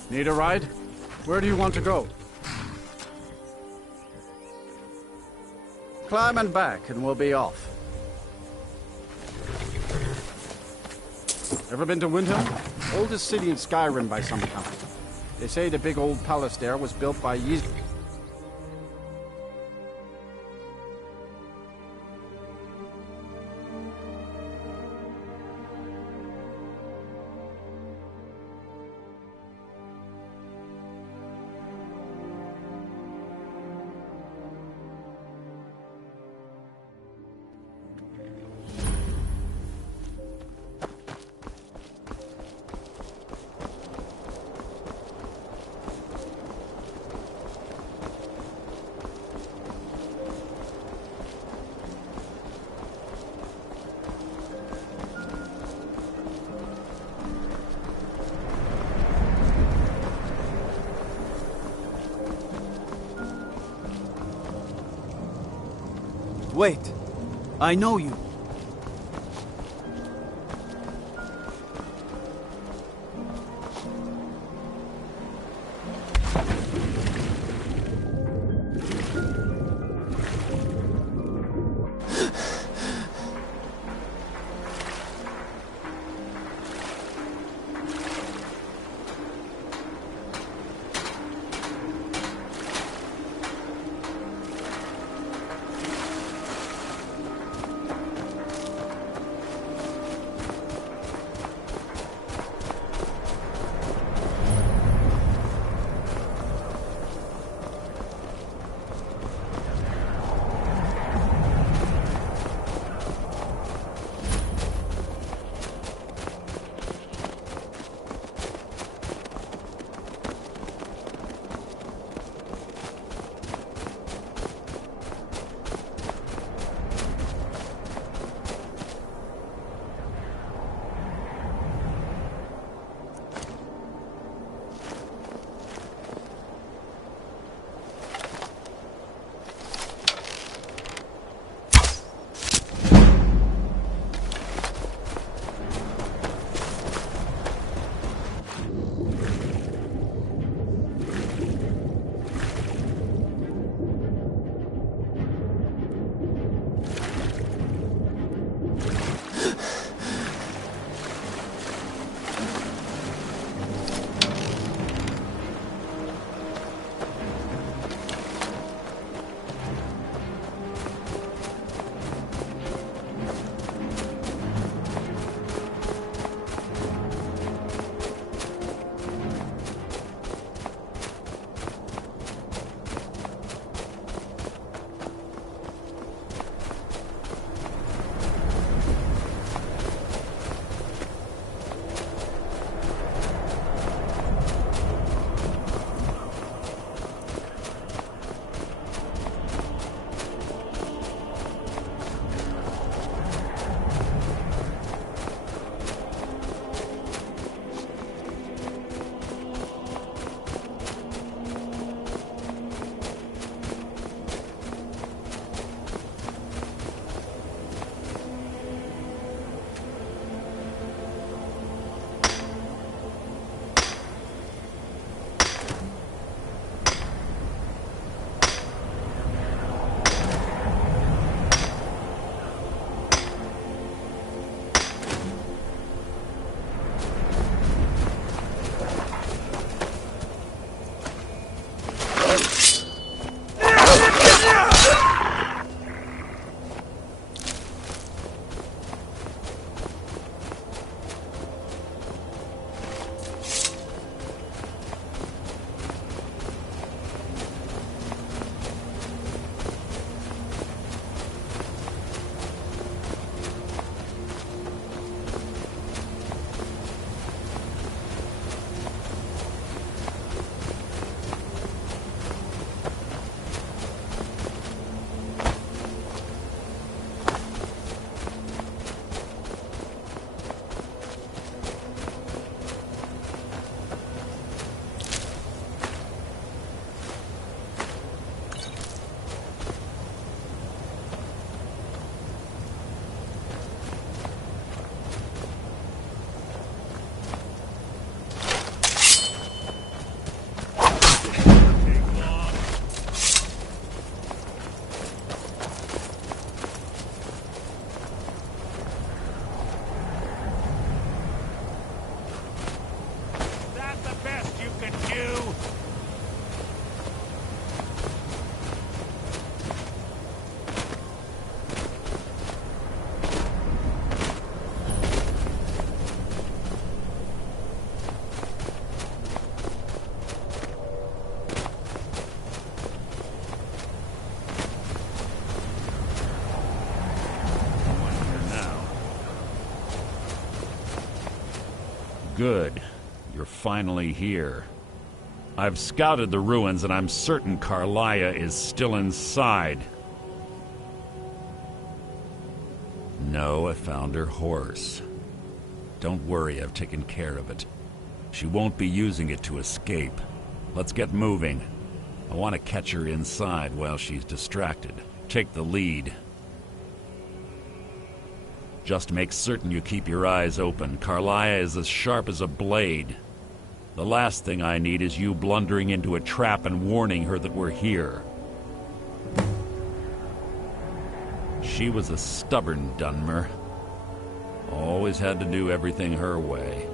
Need a ride? Where do you want to go? Climb and back, and we'll be off. Ever been to Windhelm? Oldest city in Skyrim by some count. They say the big old palace there was built by Wait, I know you. Good. You're finally here. I've scouted the ruins and I'm certain Carlia is still inside. No, I found her horse. Don't worry, I've taken care of it. She won't be using it to escape. Let's get moving. I want to catch her inside while she's distracted. Take the lead. Just make certain you keep your eyes open. Carlia is as sharp as a blade. The last thing I need is you blundering into a trap and warning her that we're here. She was a stubborn Dunmer. Always had to do everything her way.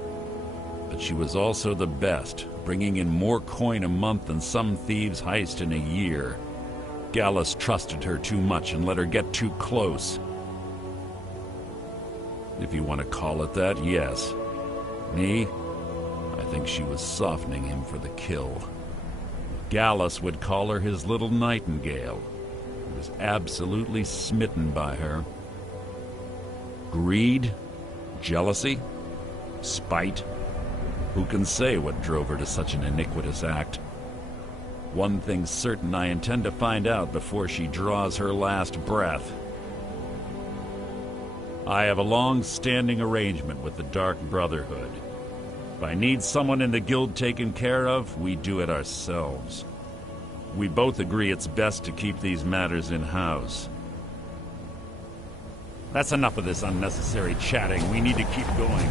But she was also the best, bringing in more coin a month than some thieves heist in a year. Gallus trusted her too much and let her get too close. If you want to call it that, yes. Me? I think she was softening him for the kill. Gallus would call her his little nightingale. He was absolutely smitten by her. Greed? Jealousy? Spite? Who can say what drove her to such an iniquitous act? One thing's certain, I intend to find out before she draws her last breath. I have a long-standing arrangement with the Dark Brotherhood. If I need someone in the guild taken care of, we do it ourselves. We both agree it's best to keep these matters in-house. That's enough of this unnecessary chatting. We need to keep going.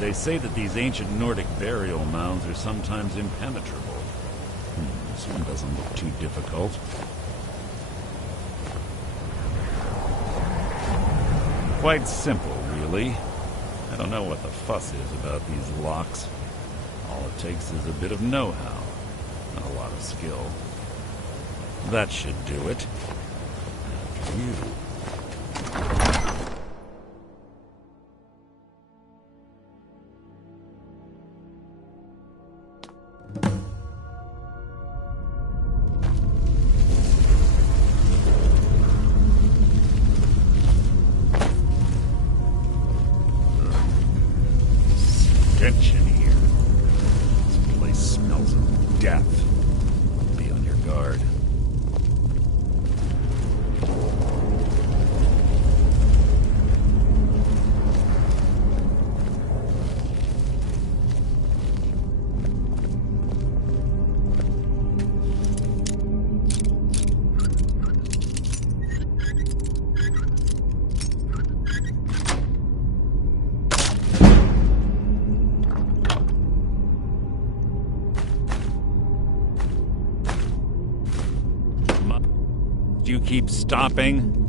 They say that these ancient Nordic burial mounds are sometimes impenetrable. This one doesn't look too difficult. Quite simple, really. I don't know what the fuss is about these locks. All it takes is a bit of know-how, not a lot of skill. That should do it. After you. In here. This place smells of death. Be on your guard. Do you keep stopping?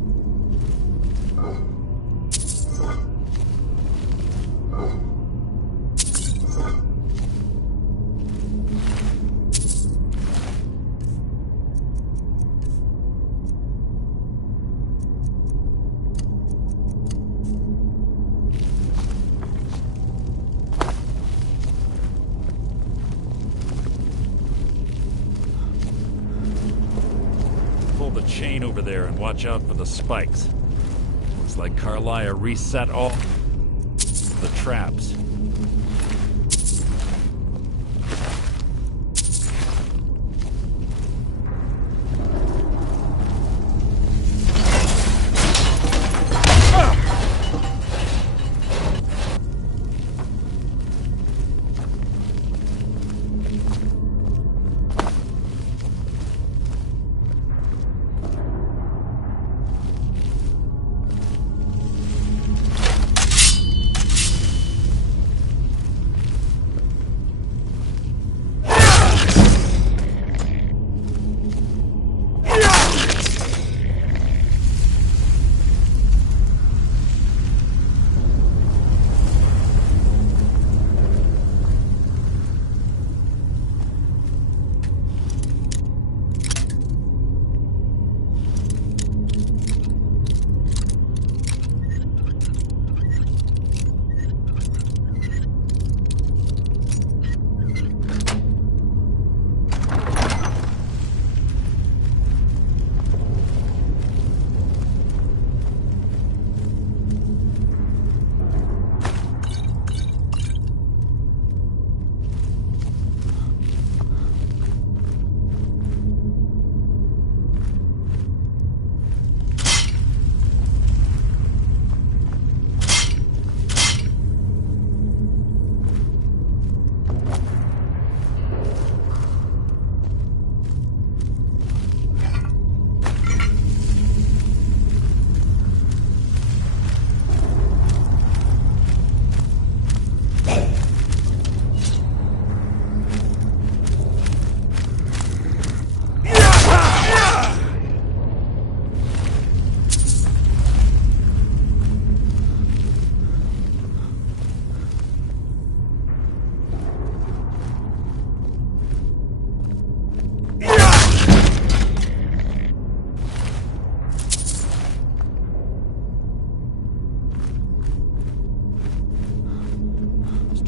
The chain over there and watch out for the spikes. Looks like Carlia reset all the traps.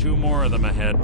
2 more of them ahead.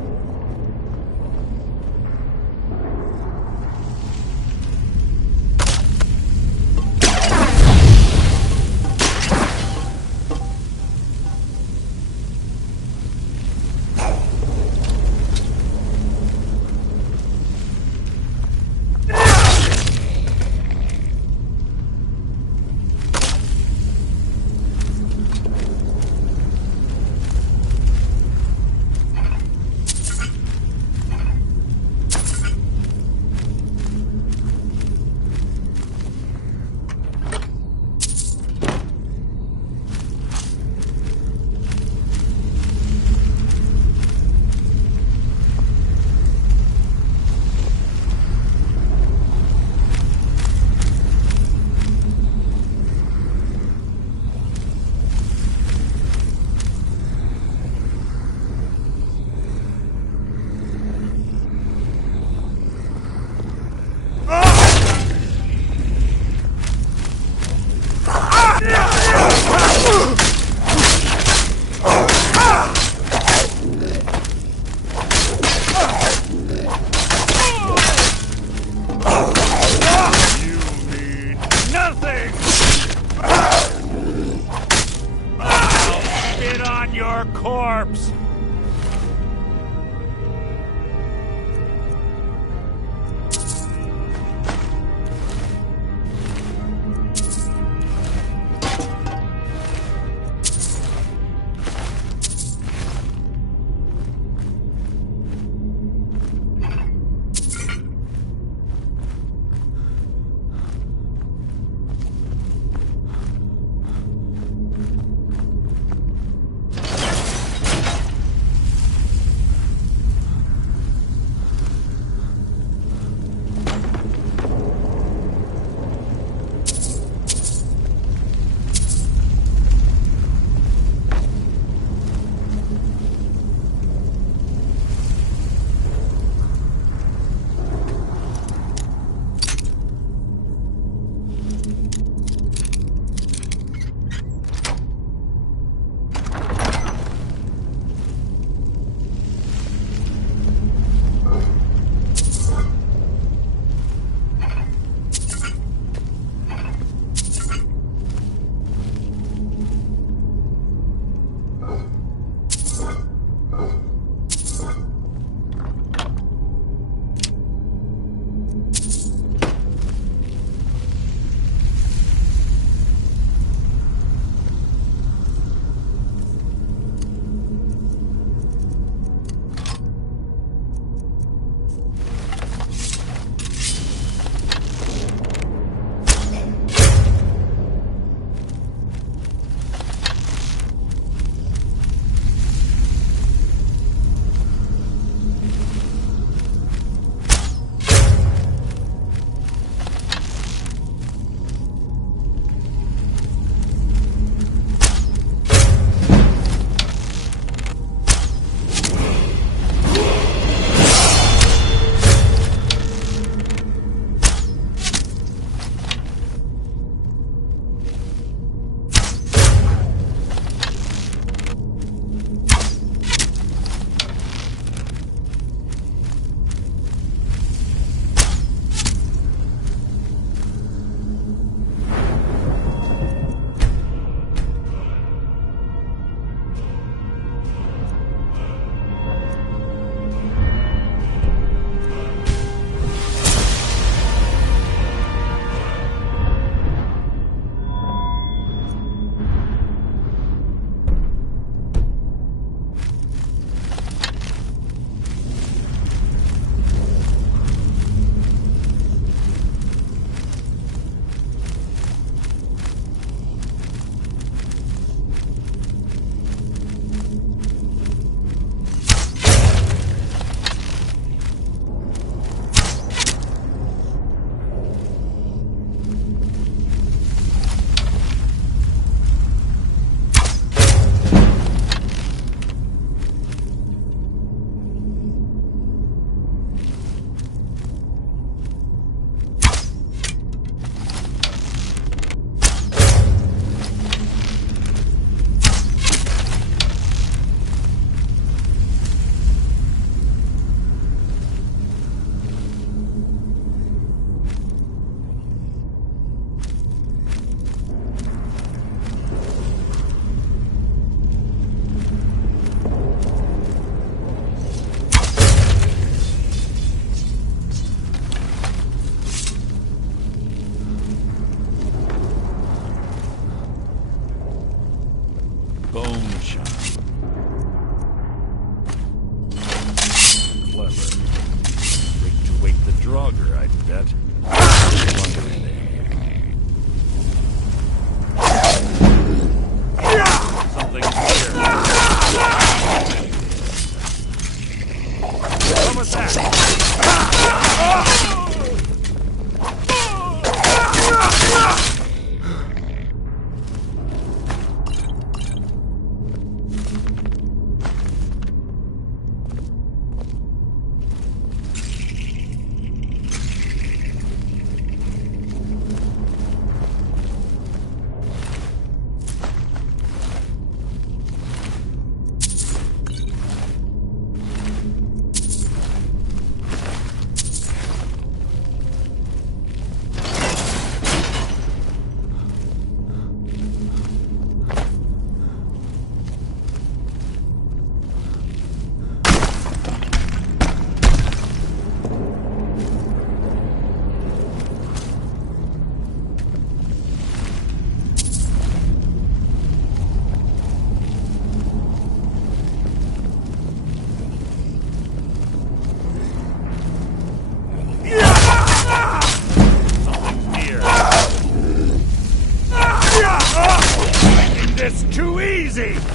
Easy!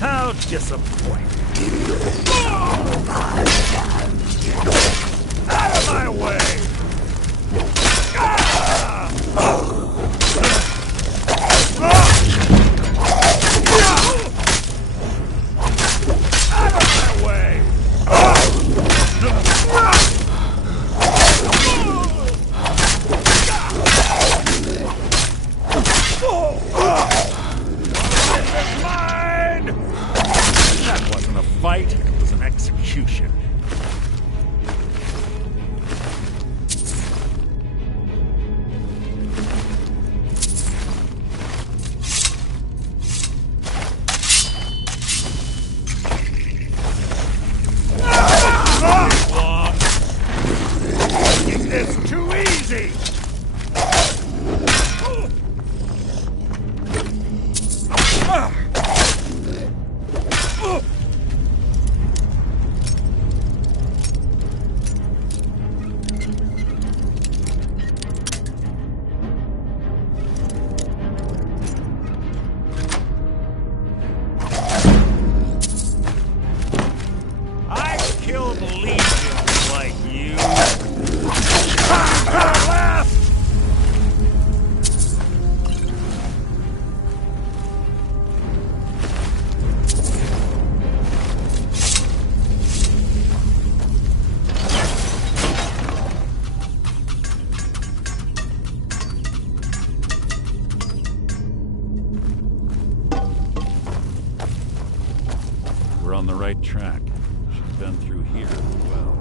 How disappointing. Out of my way! Out of my way! That wasn't a fight, it was an execution. on the right track. She's been through here as well.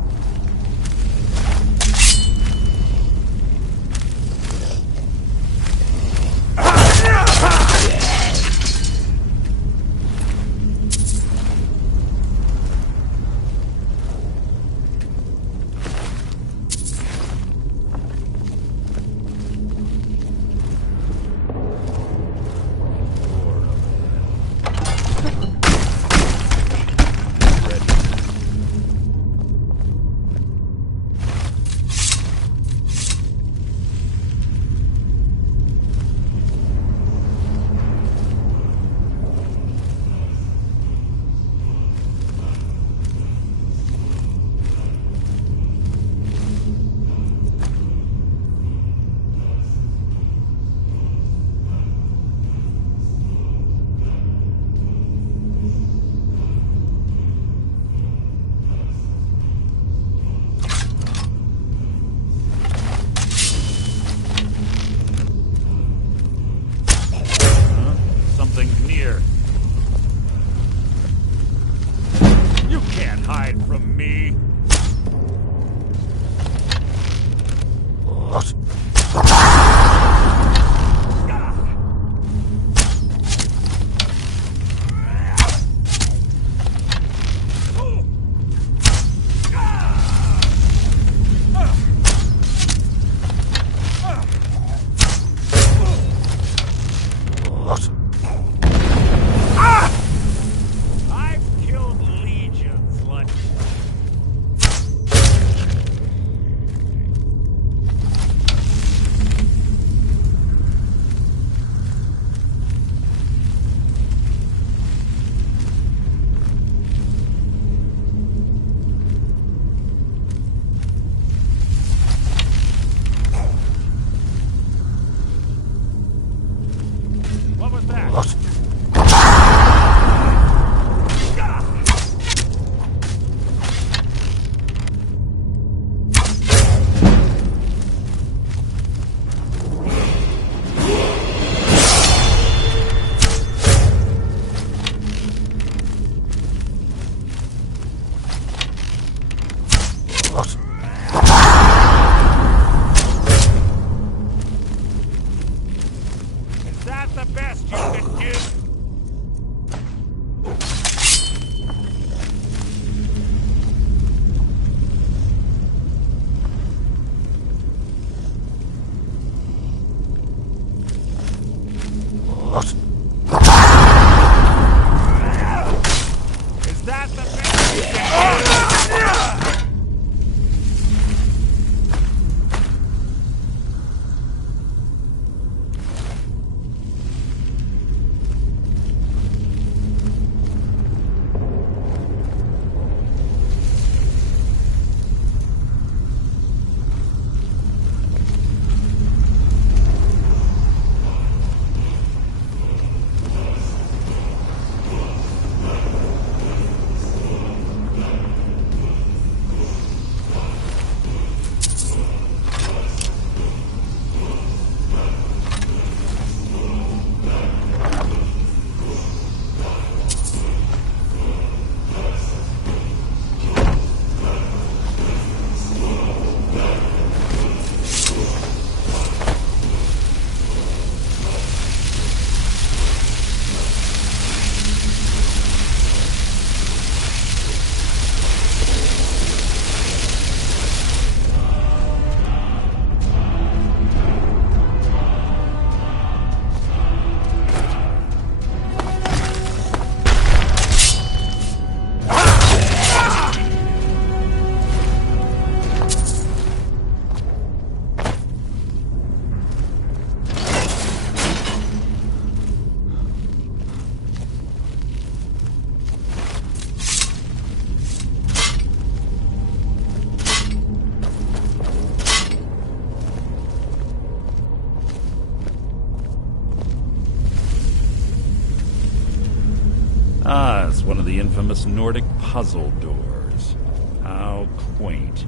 Ah, it's one of the infamous Nordic puzzle doors. How quaint.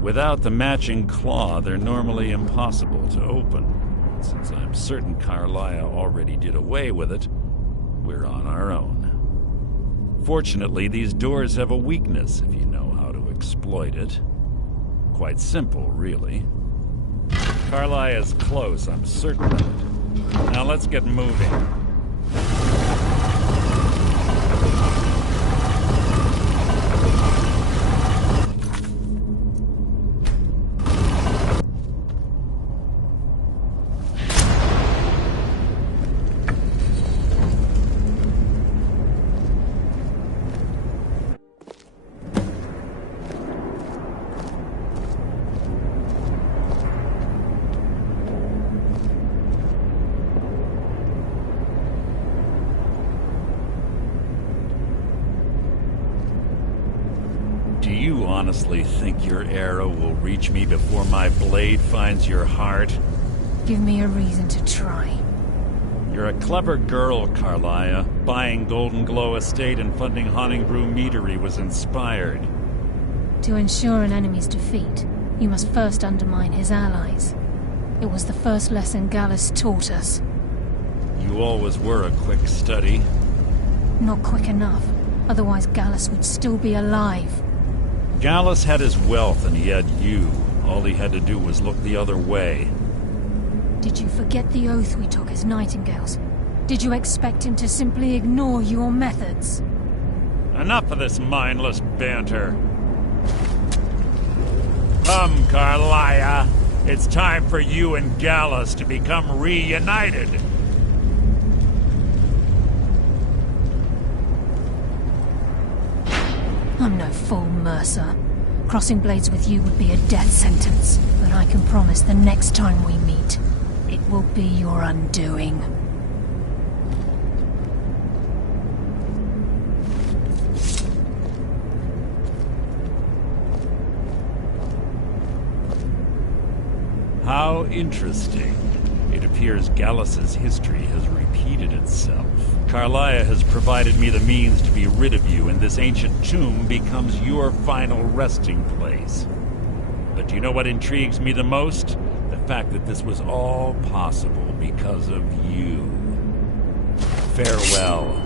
Without the matching claw, they're normally impossible to open. Since I'm certain Carlia already did away with it, we're on our own. Unfortunately, these doors have a weakness if you know how to exploit it. Quite simple, really. Carlia is close, I'm certain of it. Now let's get moving. Do you honestly think your arrow will reach me before my blade finds your heart? Give me a reason to try. You're a clever girl, Carlia. Buying Golden Glow Estate and funding Honningbrew Meadery was inspired. To ensure an enemy's defeat, you must first undermine his allies. It was the first lesson Gallus taught us. You always were a quick study. Not quick enough, otherwise Gallus would still be alive. Gallus had his wealth and he had you. All he had to do was look the other way. Did you forget the oath we took as Nightingales? Did you expect him to simply ignore your methods? Enough of this mindless banter. Come, Carlia. It's time for you and Gallus to become reunited. I'm no fool, Mercer. Crossing blades with you would be a death sentence, but I can promise the next time we meet, it will be your undoing. How interesting. It appears Gallus's history has repeated itself. Carlia has provided me the means to be rid of you, and this ancient tomb becomes your final resting place. But do you know what intrigues me the most? The fact that this was all possible because of you. Farewell.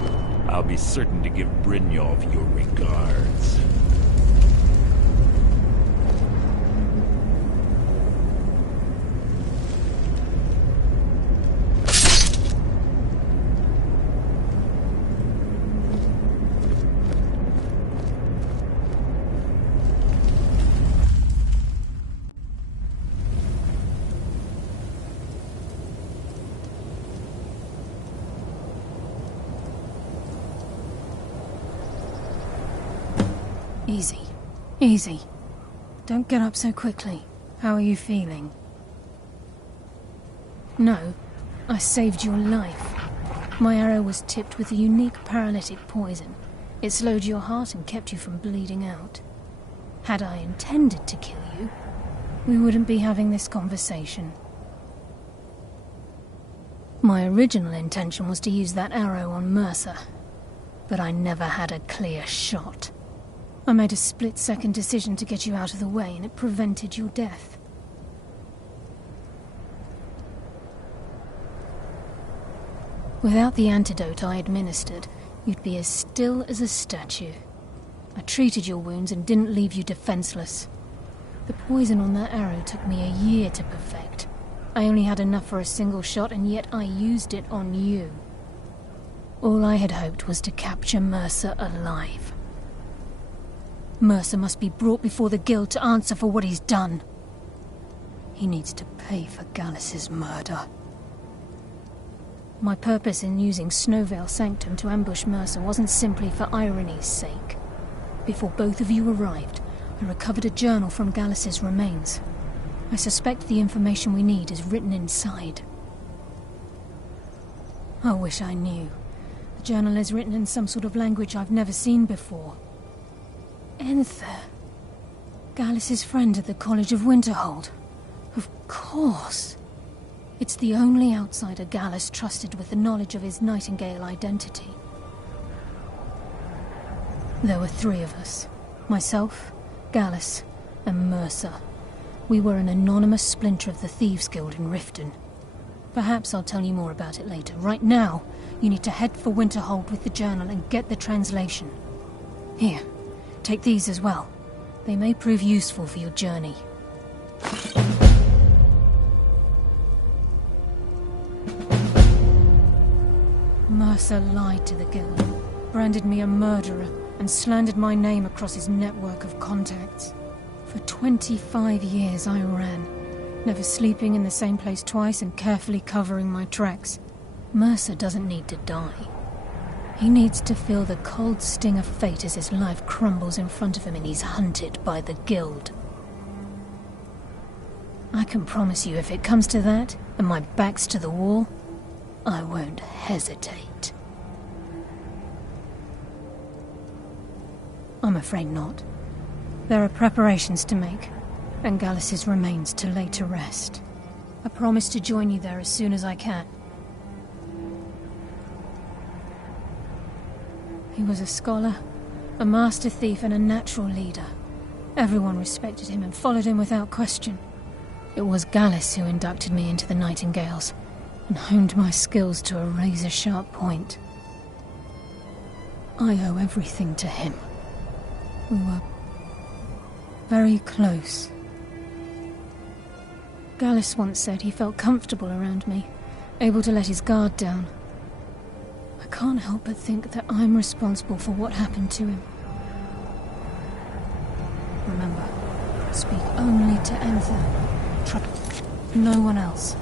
I'll be certain to give Brynjolf your regards. Easy. Easy. Don't get up so quickly. How are you feeling? No, I saved your life. My arrow was tipped with a unique paralytic poison. It slowed your heart and kept you from bleeding out. Had I intended to kill you, we wouldn't be having this conversation. My original intention was to use that arrow on Mercer, but I never had a clear shot. I made a split-second decision to get you out of the way, and it prevented your death. Without the antidote I administered, you'd be as still as a statue. I treated your wounds and didn't leave you defenseless. The poison on that arrow took me a year to perfect. I only had enough for a single shot, and yet I used it on you. All I had hoped was to capture Mercer alive. Mercer must be brought before the Guild to answer for what he's done. He needs to pay for Gallus's murder. My purpose in using Snowvale Sanctum to ambush Mercer wasn't simply for irony's sake. Before both of you arrived, I recovered a journal from Gallus's remains. I suspect the information we need is written inside. I wish I knew. The journal is written in some sort of language I've never seen before. Enther. Gallus's friend at the College of Winterhold. Of course. It's the only outsider Gallus trusted with the knowledge of his Nightingale identity. There were 3 of us. Myself, Gallus, and Mercer. We were an anonymous splinter of the Thieves Guild in Riften. Perhaps I'll tell you more about it later. Right now, you need to head for Winterhold with the journal and get the translation. Here, take these as well. They may prove useful for your journey. Mercer lied to the Guild, branded me a murderer, and slandered my name across his network of contacts. For 25 years I ran, never sleeping in the same place twice and carefully covering my tracks. Mercer doesn't need to die. He needs to feel the cold sting of fate as his life crumbles in front of him and he's hunted by the Guild. I can promise you, if it comes to that, and my back's to the wall, I won't hesitate. I'm afraid not. There are preparations to make, and Gallus's remains to lay to rest. I promise to join you there as soon as I can. He was a scholar, a master thief, and a natural leader. Everyone respected him and followed him without question. It was Gallus who inducted me into the Nightingales, and honed my skills to a razor-sharp point. I owe everything to him. We were very close. Gallus once said he felt comfortable around me, able to let his guard down. I can't help but think that I'm responsible for what happened to him. Remember, speak only to Anther. No one else.